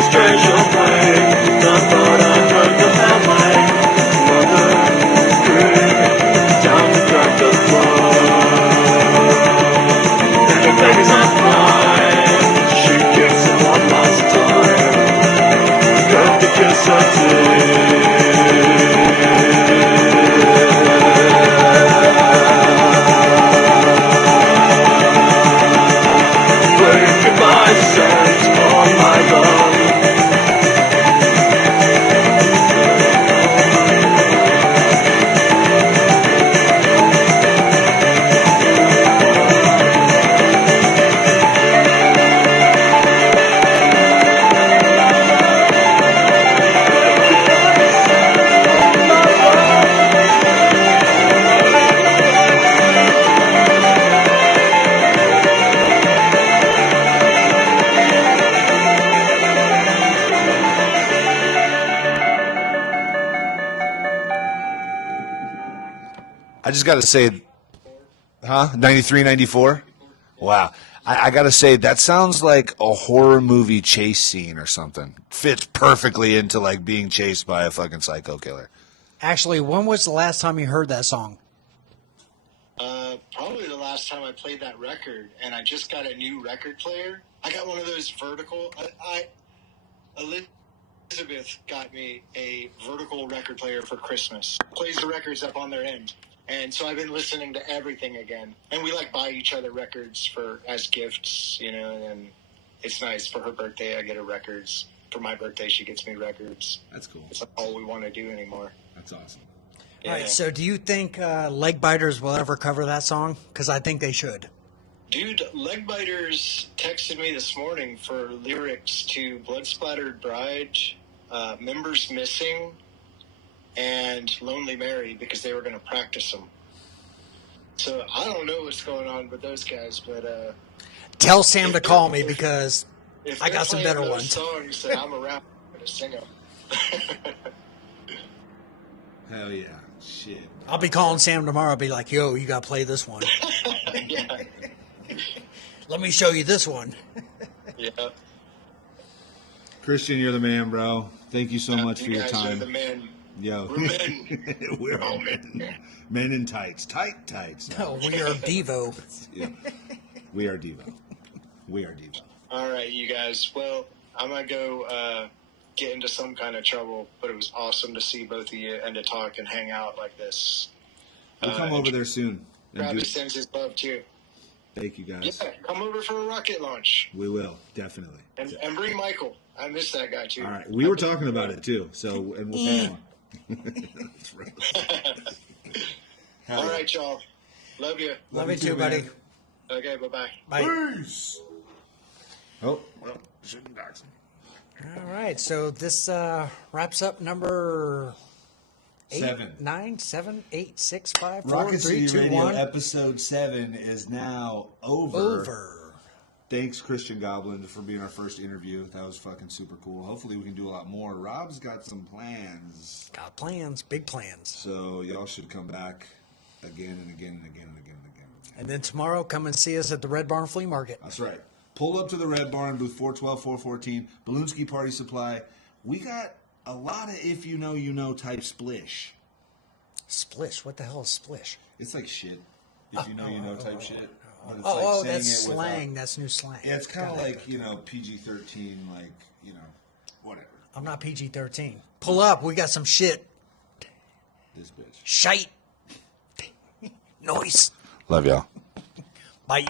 just got to say, 93, 94? Wow. I got to say, that sounds like a horror movie chase scene or something. Fits perfectly into, like, being chased by a fucking psycho killer. Actually, when was the last time you heard that song? Probably the last time I played that record, and I just got a new record player. I got one of those vertical. Elizabeth got me a vertical record player for Christmas. Plays the records up on their end. And so I've been listening to everything again. And we like buy each other records as gifts, you know, and it's nice. For her birthday, I get her records. For my birthday, she gets me records. That's cool. It's not all we want to do anymore. That's awesome. Yeah. All right, so do you think Leg Biters will ever cover that song? Because I think they should. Dude, Leg Biters texted me this morning for lyrics to Blood Splattered Bride, Members Missing, and Lonely Mary because they were going to practice them. So I don't know what's going on with those guys, but Tell Sam to call me because if I got some better those ones. songs that I'm around, I'm going to sing them. Hell yeah. Shit. I'll be calling Sam tomorrow. I'll be like, yo, you got to play this one. Yeah. Let me show you this one. Yeah. Christian, you're the man, bro. Thank you so much for You your guys time. are the men. Yo. We're men. We're all men. Men in tights. Tight tights. No, we are Devo. Yeah. We are Devo. We are Devo. All right, you guys. Well, I'm going to go get into some kind of trouble, but it was awesome to see both of you and to talk and hang out like this. We'll come over there soon. And Travis sends his love, too. Thank you, guys. Yeah, come over for a rocket launch. We will, definitely. And bring Michael. I miss that guy, too. All right. We were talking about it, too. So, and we'll pay him. All right, y'all. Love you. Love you too, buddy. man. Okay, bye-bye. Bye. Peace. Oh, well, shouldn't dox him. All right, so this wraps up number 8, Seven. 9, 7, 8, 6, 5, 4, Rocket 3, City 2, Radio 1. episode 7 is now over. Over. Thanks, Christian Goblin, for being our first interview. That was fucking super cool. Hopefully we can do a lot more. Rob's got some plans. Got plans, big plans. So y'all should come back again and again and again and again and again. And then tomorrow, come and see us at the Red Barn Flea Market. That's right. Pull up to the Red Barn, booth 412, 414, Balloonski Party Supply. We got a lot of if you know type splish. Splish? What the hell is splish? It's like shit. If you know type shit. But it's Oh, like saying that's it without- slang. That's new slang. Yeah, it's kind of Got it. like, PG-13, like, whatever. I'm not PG-13. Pull up. We got some shit. This bitch. Shite. Noise. Love y'all. Bye.